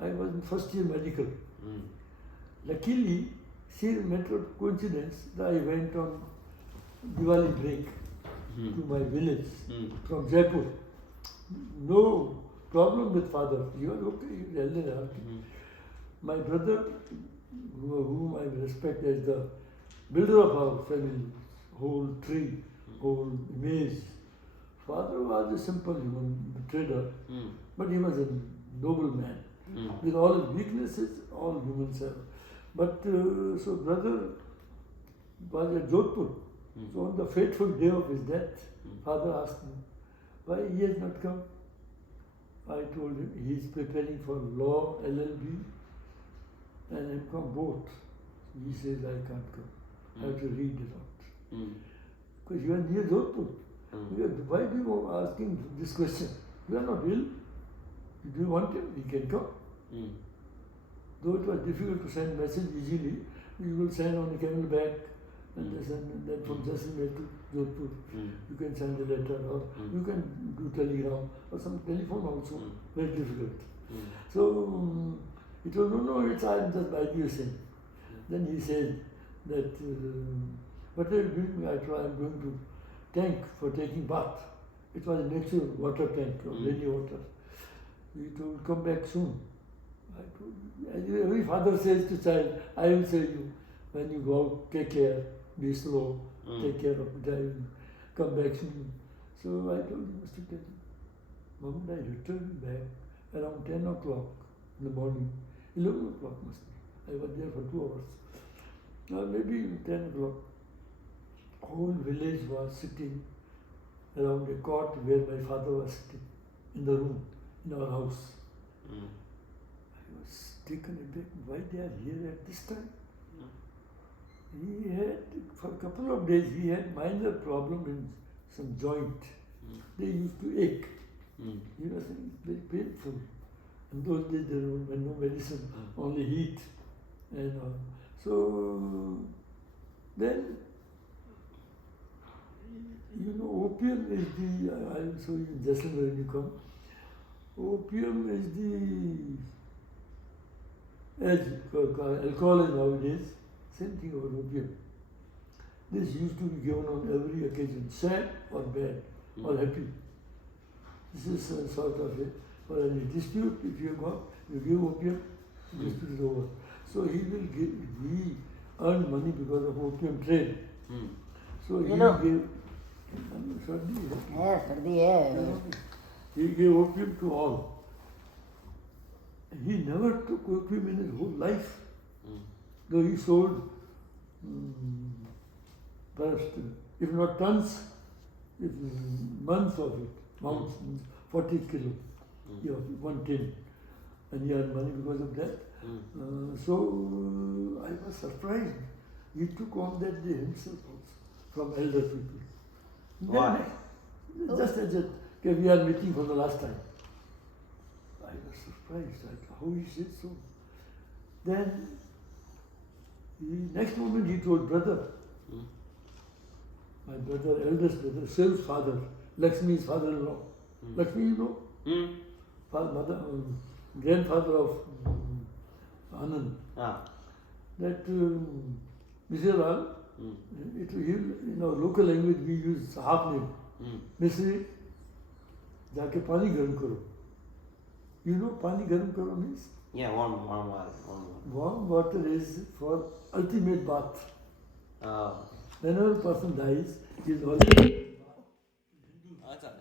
I was in first year medical. Luckily, sheer matter of coincidence, that I went on Diwali break to my village from Jaipur. No problem with father. He was okay, he was elder. My brother, whom I respect as the builder of our family, whole tree, whole image. Father was a simple human trader, but he was a noble man. With all his weaknesses, all humans have. But so brother was at Jodhpur. So on the fateful day of his death, father asked me, why he has not come? I told him he is preparing for law, LLB, and MCOM both. He says, I can't come. I have to read it out. Because you are near Jodhpur. Why do you are asking this question? You are not ill. If you want him, he can come. Though it was difficult to send message easily, you will send on a camelback and then from Jaisalmer to Jodhpur. You can send a letter or you can do telegram or some telephone also. Very difficult. So he told, no, it's I'm just by you saying. Then he said that what are you doing? I told I'm going to tank for taking bath. It was a natural water tank of rainy water. He told, come back soon. I told, as every father says to child, I will say you, when you go out, take care, be slow, take care of driving, come back soon. So I told him, Mr. Kelly, moment I returned back around 10 o'clock in the morning, 11 o'clock must be. I was there for 2 hours. Maybe 10 o'clock. Whole village was sitting around a cot where my father was sitting, in the room, in our house. I was taken aback, why they are here at this time? He had, for a couple of days, he had minor problem in some joint. They used to ache. He was saying it's very painful. In those days there was no medicine, only heat and all. So then, you know, opium is the, I will show you in Jaisalmer when you come. Opium is the, as alcohol is nowadays, same thing about opium. This used to be given on every occasion, sad or bad or happy. This is a sort of a, for any dispute, if you go, you give opium, dispute is over. So he will give, he earned money because of opium trade. So he gave, Yes, सर्दी है. He gave opium to all. He never took opium in his whole life. Though he sold perhaps, if not tons, if months of it, months, 40 kilo, one tin. and he earned money because of that. So I was surprised. He took on that day himself also from elder people. Why? Then, just as a, okay, we are meeting for the last time. I was surprised. How is it so? Then, next moment he told brother, my brother, eldest brother, Siv's father, Lakshmi's father-in-law. Lakshmi, you know? Father, mother, grandfather of Anand. That Mr. Lal, in our local language we use half name. Misri, जाके पानी गर्म करो. You know पानी गर्म करो means? Yeah, warm water. Warm water is for ultimate bath. Whenever a person dies, he is already That's all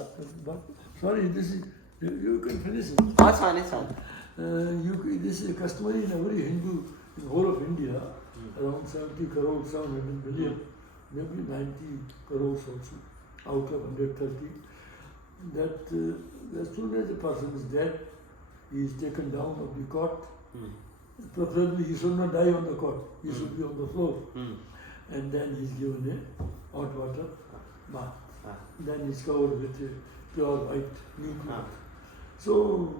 right. Stop. Sorry, this is you can finish it. Oh, it's fine. It's fine. This is customary in every Hindu, in the whole of India, around 70 crores, 700 million, maybe 90 crores also, out of 130. That as soon as the person is dead, he is taken down of the cot. Preferably he should not die on the cot, he should be on the floor. And then he is given a hot water bath. Then he is covered with pure white new cloth. So,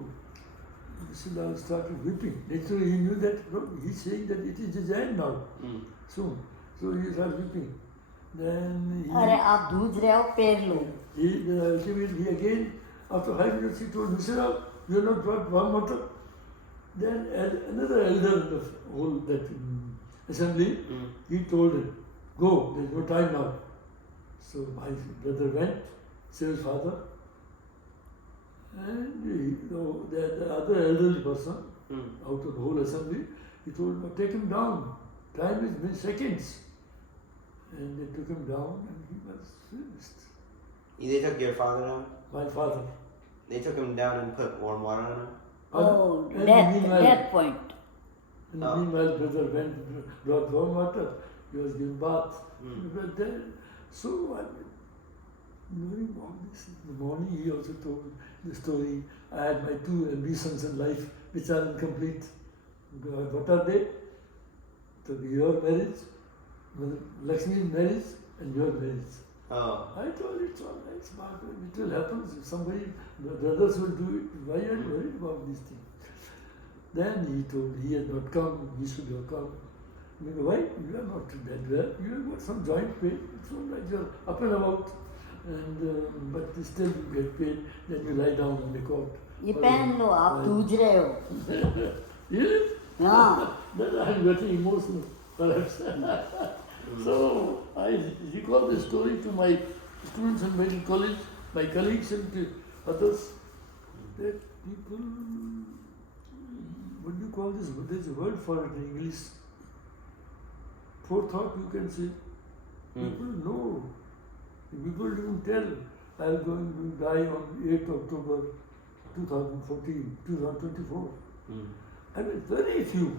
Mr. started weeping. Naturally, he knew that, no, he's saying that it is his end now, soon. So he started weeping. Then he, अरे आप दूध रहे हो पेर लो. ultimately again, after 5 minutes, he told Mr. Rao, you have not brought warm water. Then another elder in the whole that assembly, he told him, go, there is no time now. So my brother went, Siv's father, and the other elderly person out of the whole assembly, he told him, take him down. Time is seconds. And they took him down and he was finished. They took your father down? My father. They took him down and put warm water on him? Oh, And that point. And meanwhile, brother went, brought warm water. He was given bath. But then, so I mean, knowing all this, in the morning he also told the story. I had my 2 ambitions in life which are incomplete. What are they? So your marriage, Lakshmi's marriage, and your marriage. I told it's all right, smart. It will happen. Somebody, the brothers will do it. Why are you worried about these things? Then he told he had not come, he should have come. I mean, why? You are not that well. You have got some joint pain. It's all right. You are up and about. And, but still you get pain. Then you lie down on the cot. ये पहन लो आप दूध रहे हो. Really? हाँ. Then I am getting emotional, perhaps. So I recall the story to my students in medical college, my colleagues and to others, that people, what do you call this? There's a word for it in English. Forethought, you can say. People know. People even tell, I'm going to die on 8th October 2014, 2024. I mean, very few.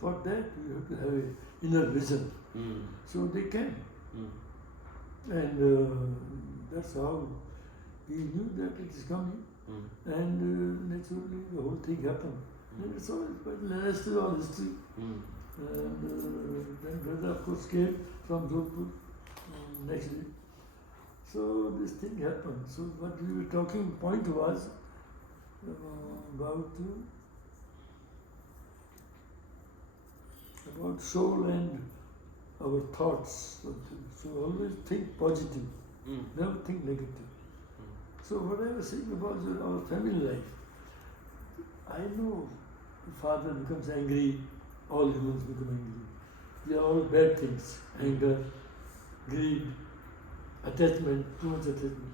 For that, you have to have an inner vision. So they can. And that's how we knew that it is coming. And naturally, the whole thing happened. And it's all quite history or history. And then brother, of course, came from Jodhpur next day. So this thing happened. So what we were talking, point was about soul and our thoughts. So always think positive, never think negative. So what I was saying about our family life, I know the father becomes angry, all humans become angry. They are all bad things, anger, greed, attachment, too much attachment,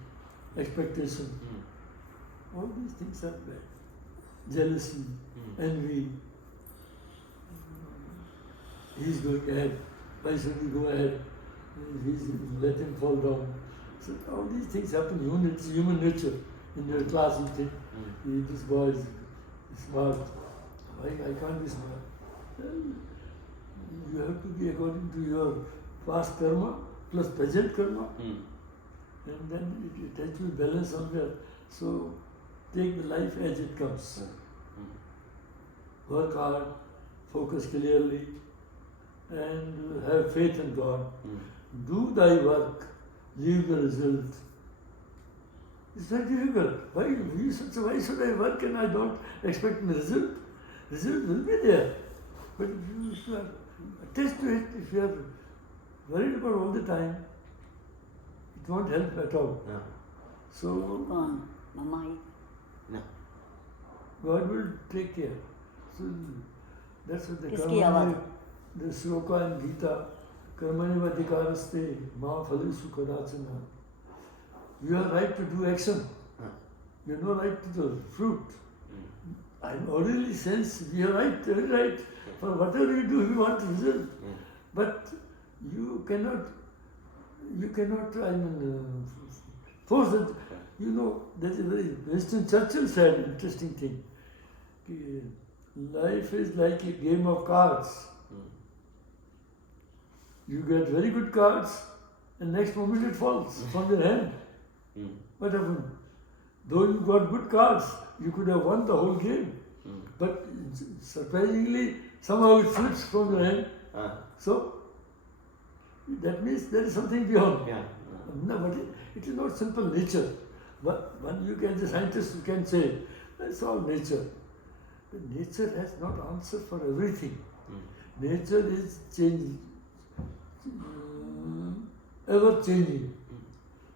expectation. All these things are bad. Jealousy, envy. He's going ahead. Why should he go ahead? Let him fall down. So all these things happen. It's human nature. In your class, you think, this boy is smart. I can't be smart. Well, you have to be according to your past karma plus present karma. and then it has to be balanced somewhere. So take the life as it comes. Work hard, focus clearly, and have faith in God. Do thy work, leave the result. It's very difficult. Why should I work and I don't expect the result? Result will be there. But if you are attached to it, if you are worried about all the time, it won't help at all. No. So कौन मम्मा ही No. God will take care. So that's what the किसकी आवाज़? the sloka in Gita, Karmani Vadikaraste, Ma Phalesu Kadachana. You have right to do action. You have no right to the fruit. I already sense we have right, every right. For whatever you do, you want result. But you cannot, force it. You know, there's a very, Winston Churchill said an interesting thing. Life is like a game of cards. You get very good cards, and next moment it falls from your hand. What happened? Though you got good cards, you could have won the whole game. But surprisingly, somehow it slips from your hand. So, that means there is something beyond. No, but it is not simple nature. But when you can, the scientist can say, it's all nature. But nature has not answer for everything. Nature is changing, ever changing.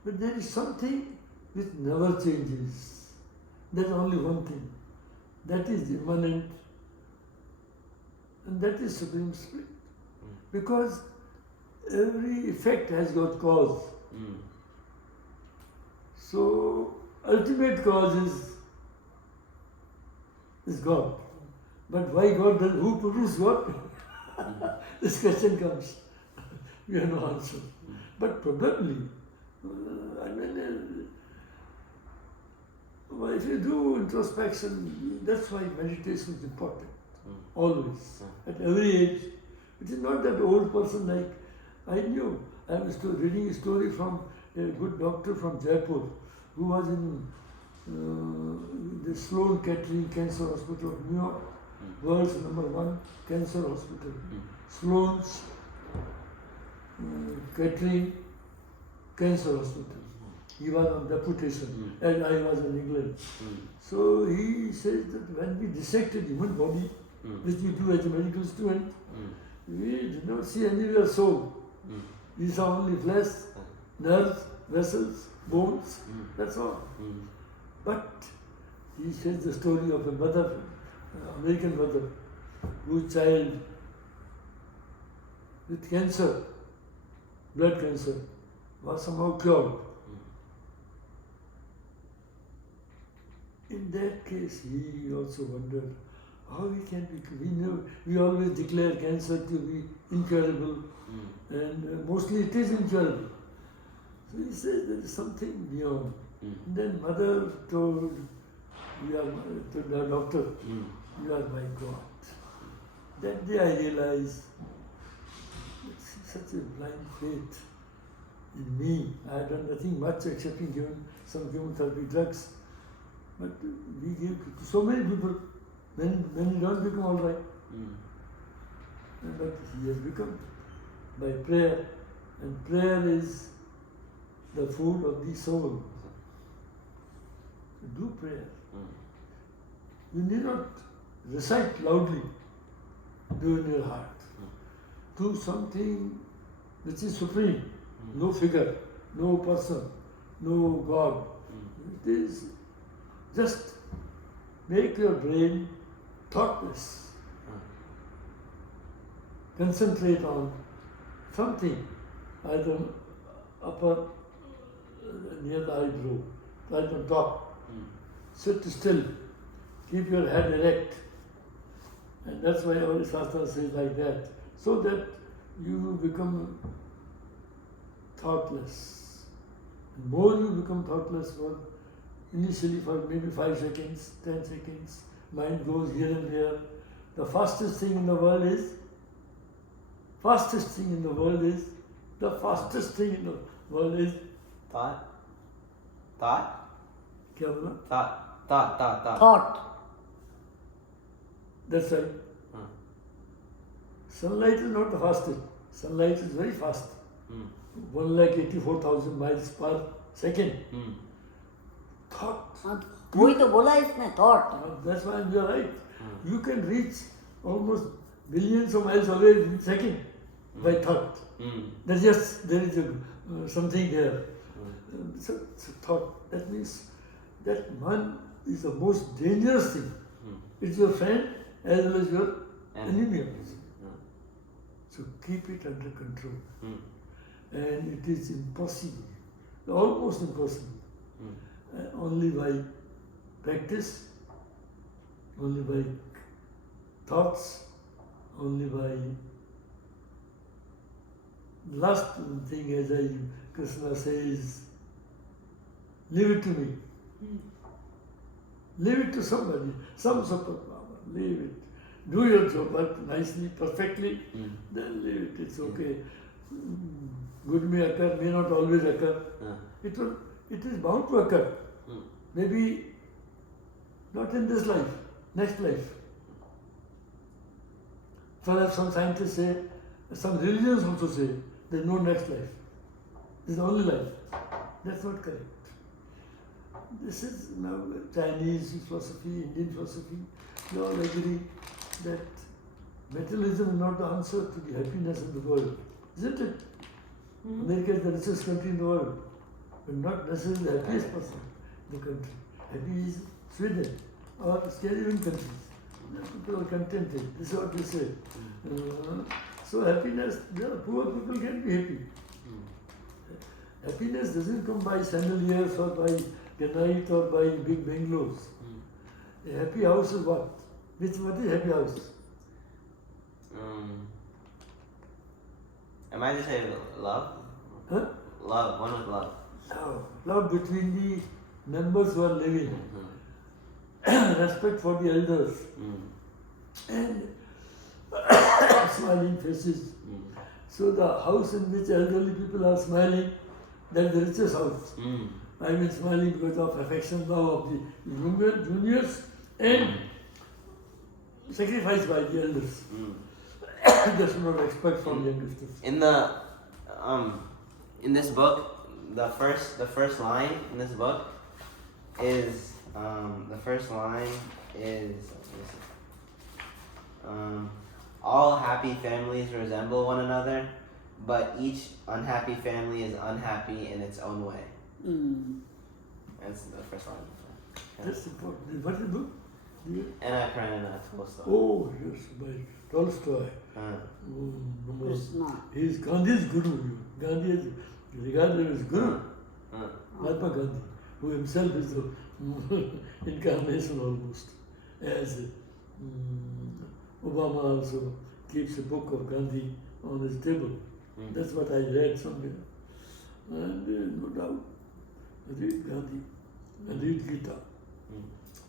But there is something which never changes. There is only one thing. That is immanent. And that is Supreme Spirit. Because every effect has got cause. So, ultimate cause is God. But why God does, who produced God? This question comes. We have no answer. But probably, if you do introspection, that's why meditation is important. Always. At every age. It is not that old person like I knew. I was reading a story from a good doctor from Jaipur who was in the Sloan Kettering Cancer Hospital of New York, world's #1 cancer hospital. Sloan's Kettering Cancer Hospital. He was on deputation and I was in England. So he says that when we dissected human body, which we do as a medical student, we did not see anywhere soul. We saw only flesh, nerves, vessels, bones, that's all. But he says the story of a mother, American mother, whose child with cancer, blood cancer, was somehow cured. In that case, he also wondered how we can be. We always declare cancer to be incurable, and mostly it is incurable. So he says there is something beyond. And then mother told the doctor, you are my God. That day I realized such a blind faith in me. I had done nothing much except given some chemotherapy drugs. But we give to so many people, many don't become all right. But he has become by prayer, and prayer is the food of the soul. Do prayer. You need not recite loudly, do in your heart. Do something which is supreme, no figure, no person, no God. It is just make your brain thoughtless. Concentrate on something, either upper, near the eyebrow, right on top. Sit still, keep your head erect. And that's why our Shastra says like that, so that you become thoughtless. The more you become thoughtless, initially for maybe 5 seconds, 10 seconds, mind goes here and there. The fastest thing in the world is, Thought? Thought? क्या बोला? Thought. Thought. That's right. Hmm. Sunlight is not the fastest. Sunlight is very fast. Hmm. 1,84,000 miles per second. Hmm. Thought. हाँ, वही तो बोला इसने thought. That's why you're right. You can reach almost billions of miles away in a second by thought. There is something there. So thought. That means that one is the most dangerous thing. It's your friend as well as your enemy also. So keep it under control. And it is impossible, almost impossible. Only by practice, only by thoughts, only by last thing, as Krishna says, leave it to me. Leave it to somebody, some superpower. Leave it. Do your job nicely, perfectly, then leave it. It's okay. Good may occur, may not always occur. It is bound to occur. Maybe not in this life, next life. Perhaps some scientists say, some religions also say, there is no next life. This is the only life. That's not correct. This is now Chinese philosophy, Indian philosophy. We all agree that materialism is not the answer to the happiness in the world, isn't it? America is the richest country in the world, but not necessarily the happiest person in the country. Happy is Sweden or Scandinavian countries. People are contented. This is what they say. So happiness, poor people can be happy. Happiness doesn't come by chandeliers or by granite or by big bungalows. A happy house is what? What is happy house? Am I just saying love? Huh? Love, one with love. Love between the members who are living. Respect for the elders. And smiling faces. So the house in which elderly people are smiling, that is the richest house. I mean smiling because of affection, love of the juniors and sacrifice by the elders. Just not expect from youngsters. In this book, the first line in this book is all happy families resemble one another, but each unhappy family is unhappy in its own way. That's the first line. That's important. What is the book? Anna Karenina Tolstoy. Oh, yes, by Tolstoy. Krishna. He is Gandhi's guru. Gandhi is regarded as guru. Mahatma Gandhi, who himself is the incarnation almost. As Obama also keeps a book of Gandhi on his table. That's what I read somewhere. And no doubt, read Gandhi and read Gita.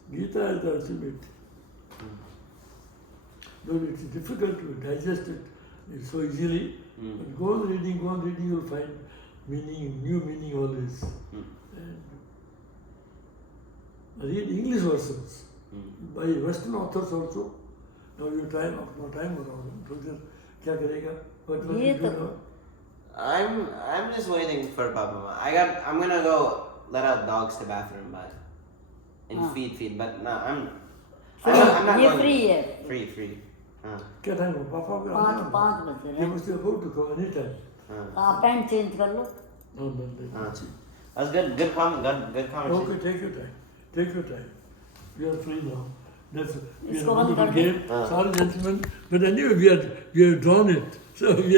Gita is the ultimate. Though it's difficult to digest it so easily, but go on reading, you'll find meaning, new meaning always. And read English versions by Western authors also. Now your time, no time around. क्या करेगा? What will you do now? I'm just waiting for Papa Mama. I'm gonna go let out dogs to bathroom, but and feed. But no, I'm not ये going. free है. Free. क्या time हो? Papa को आना है? 5 बज रहे You हैं. must afford to come anytime. आप पैंट चेंज कर लो. No. That's good conversation. Okay, take your time. You are free now. That's a It's wonderful gone, game. Sorry, gentlemen, but anyway, we have drawn it. So we are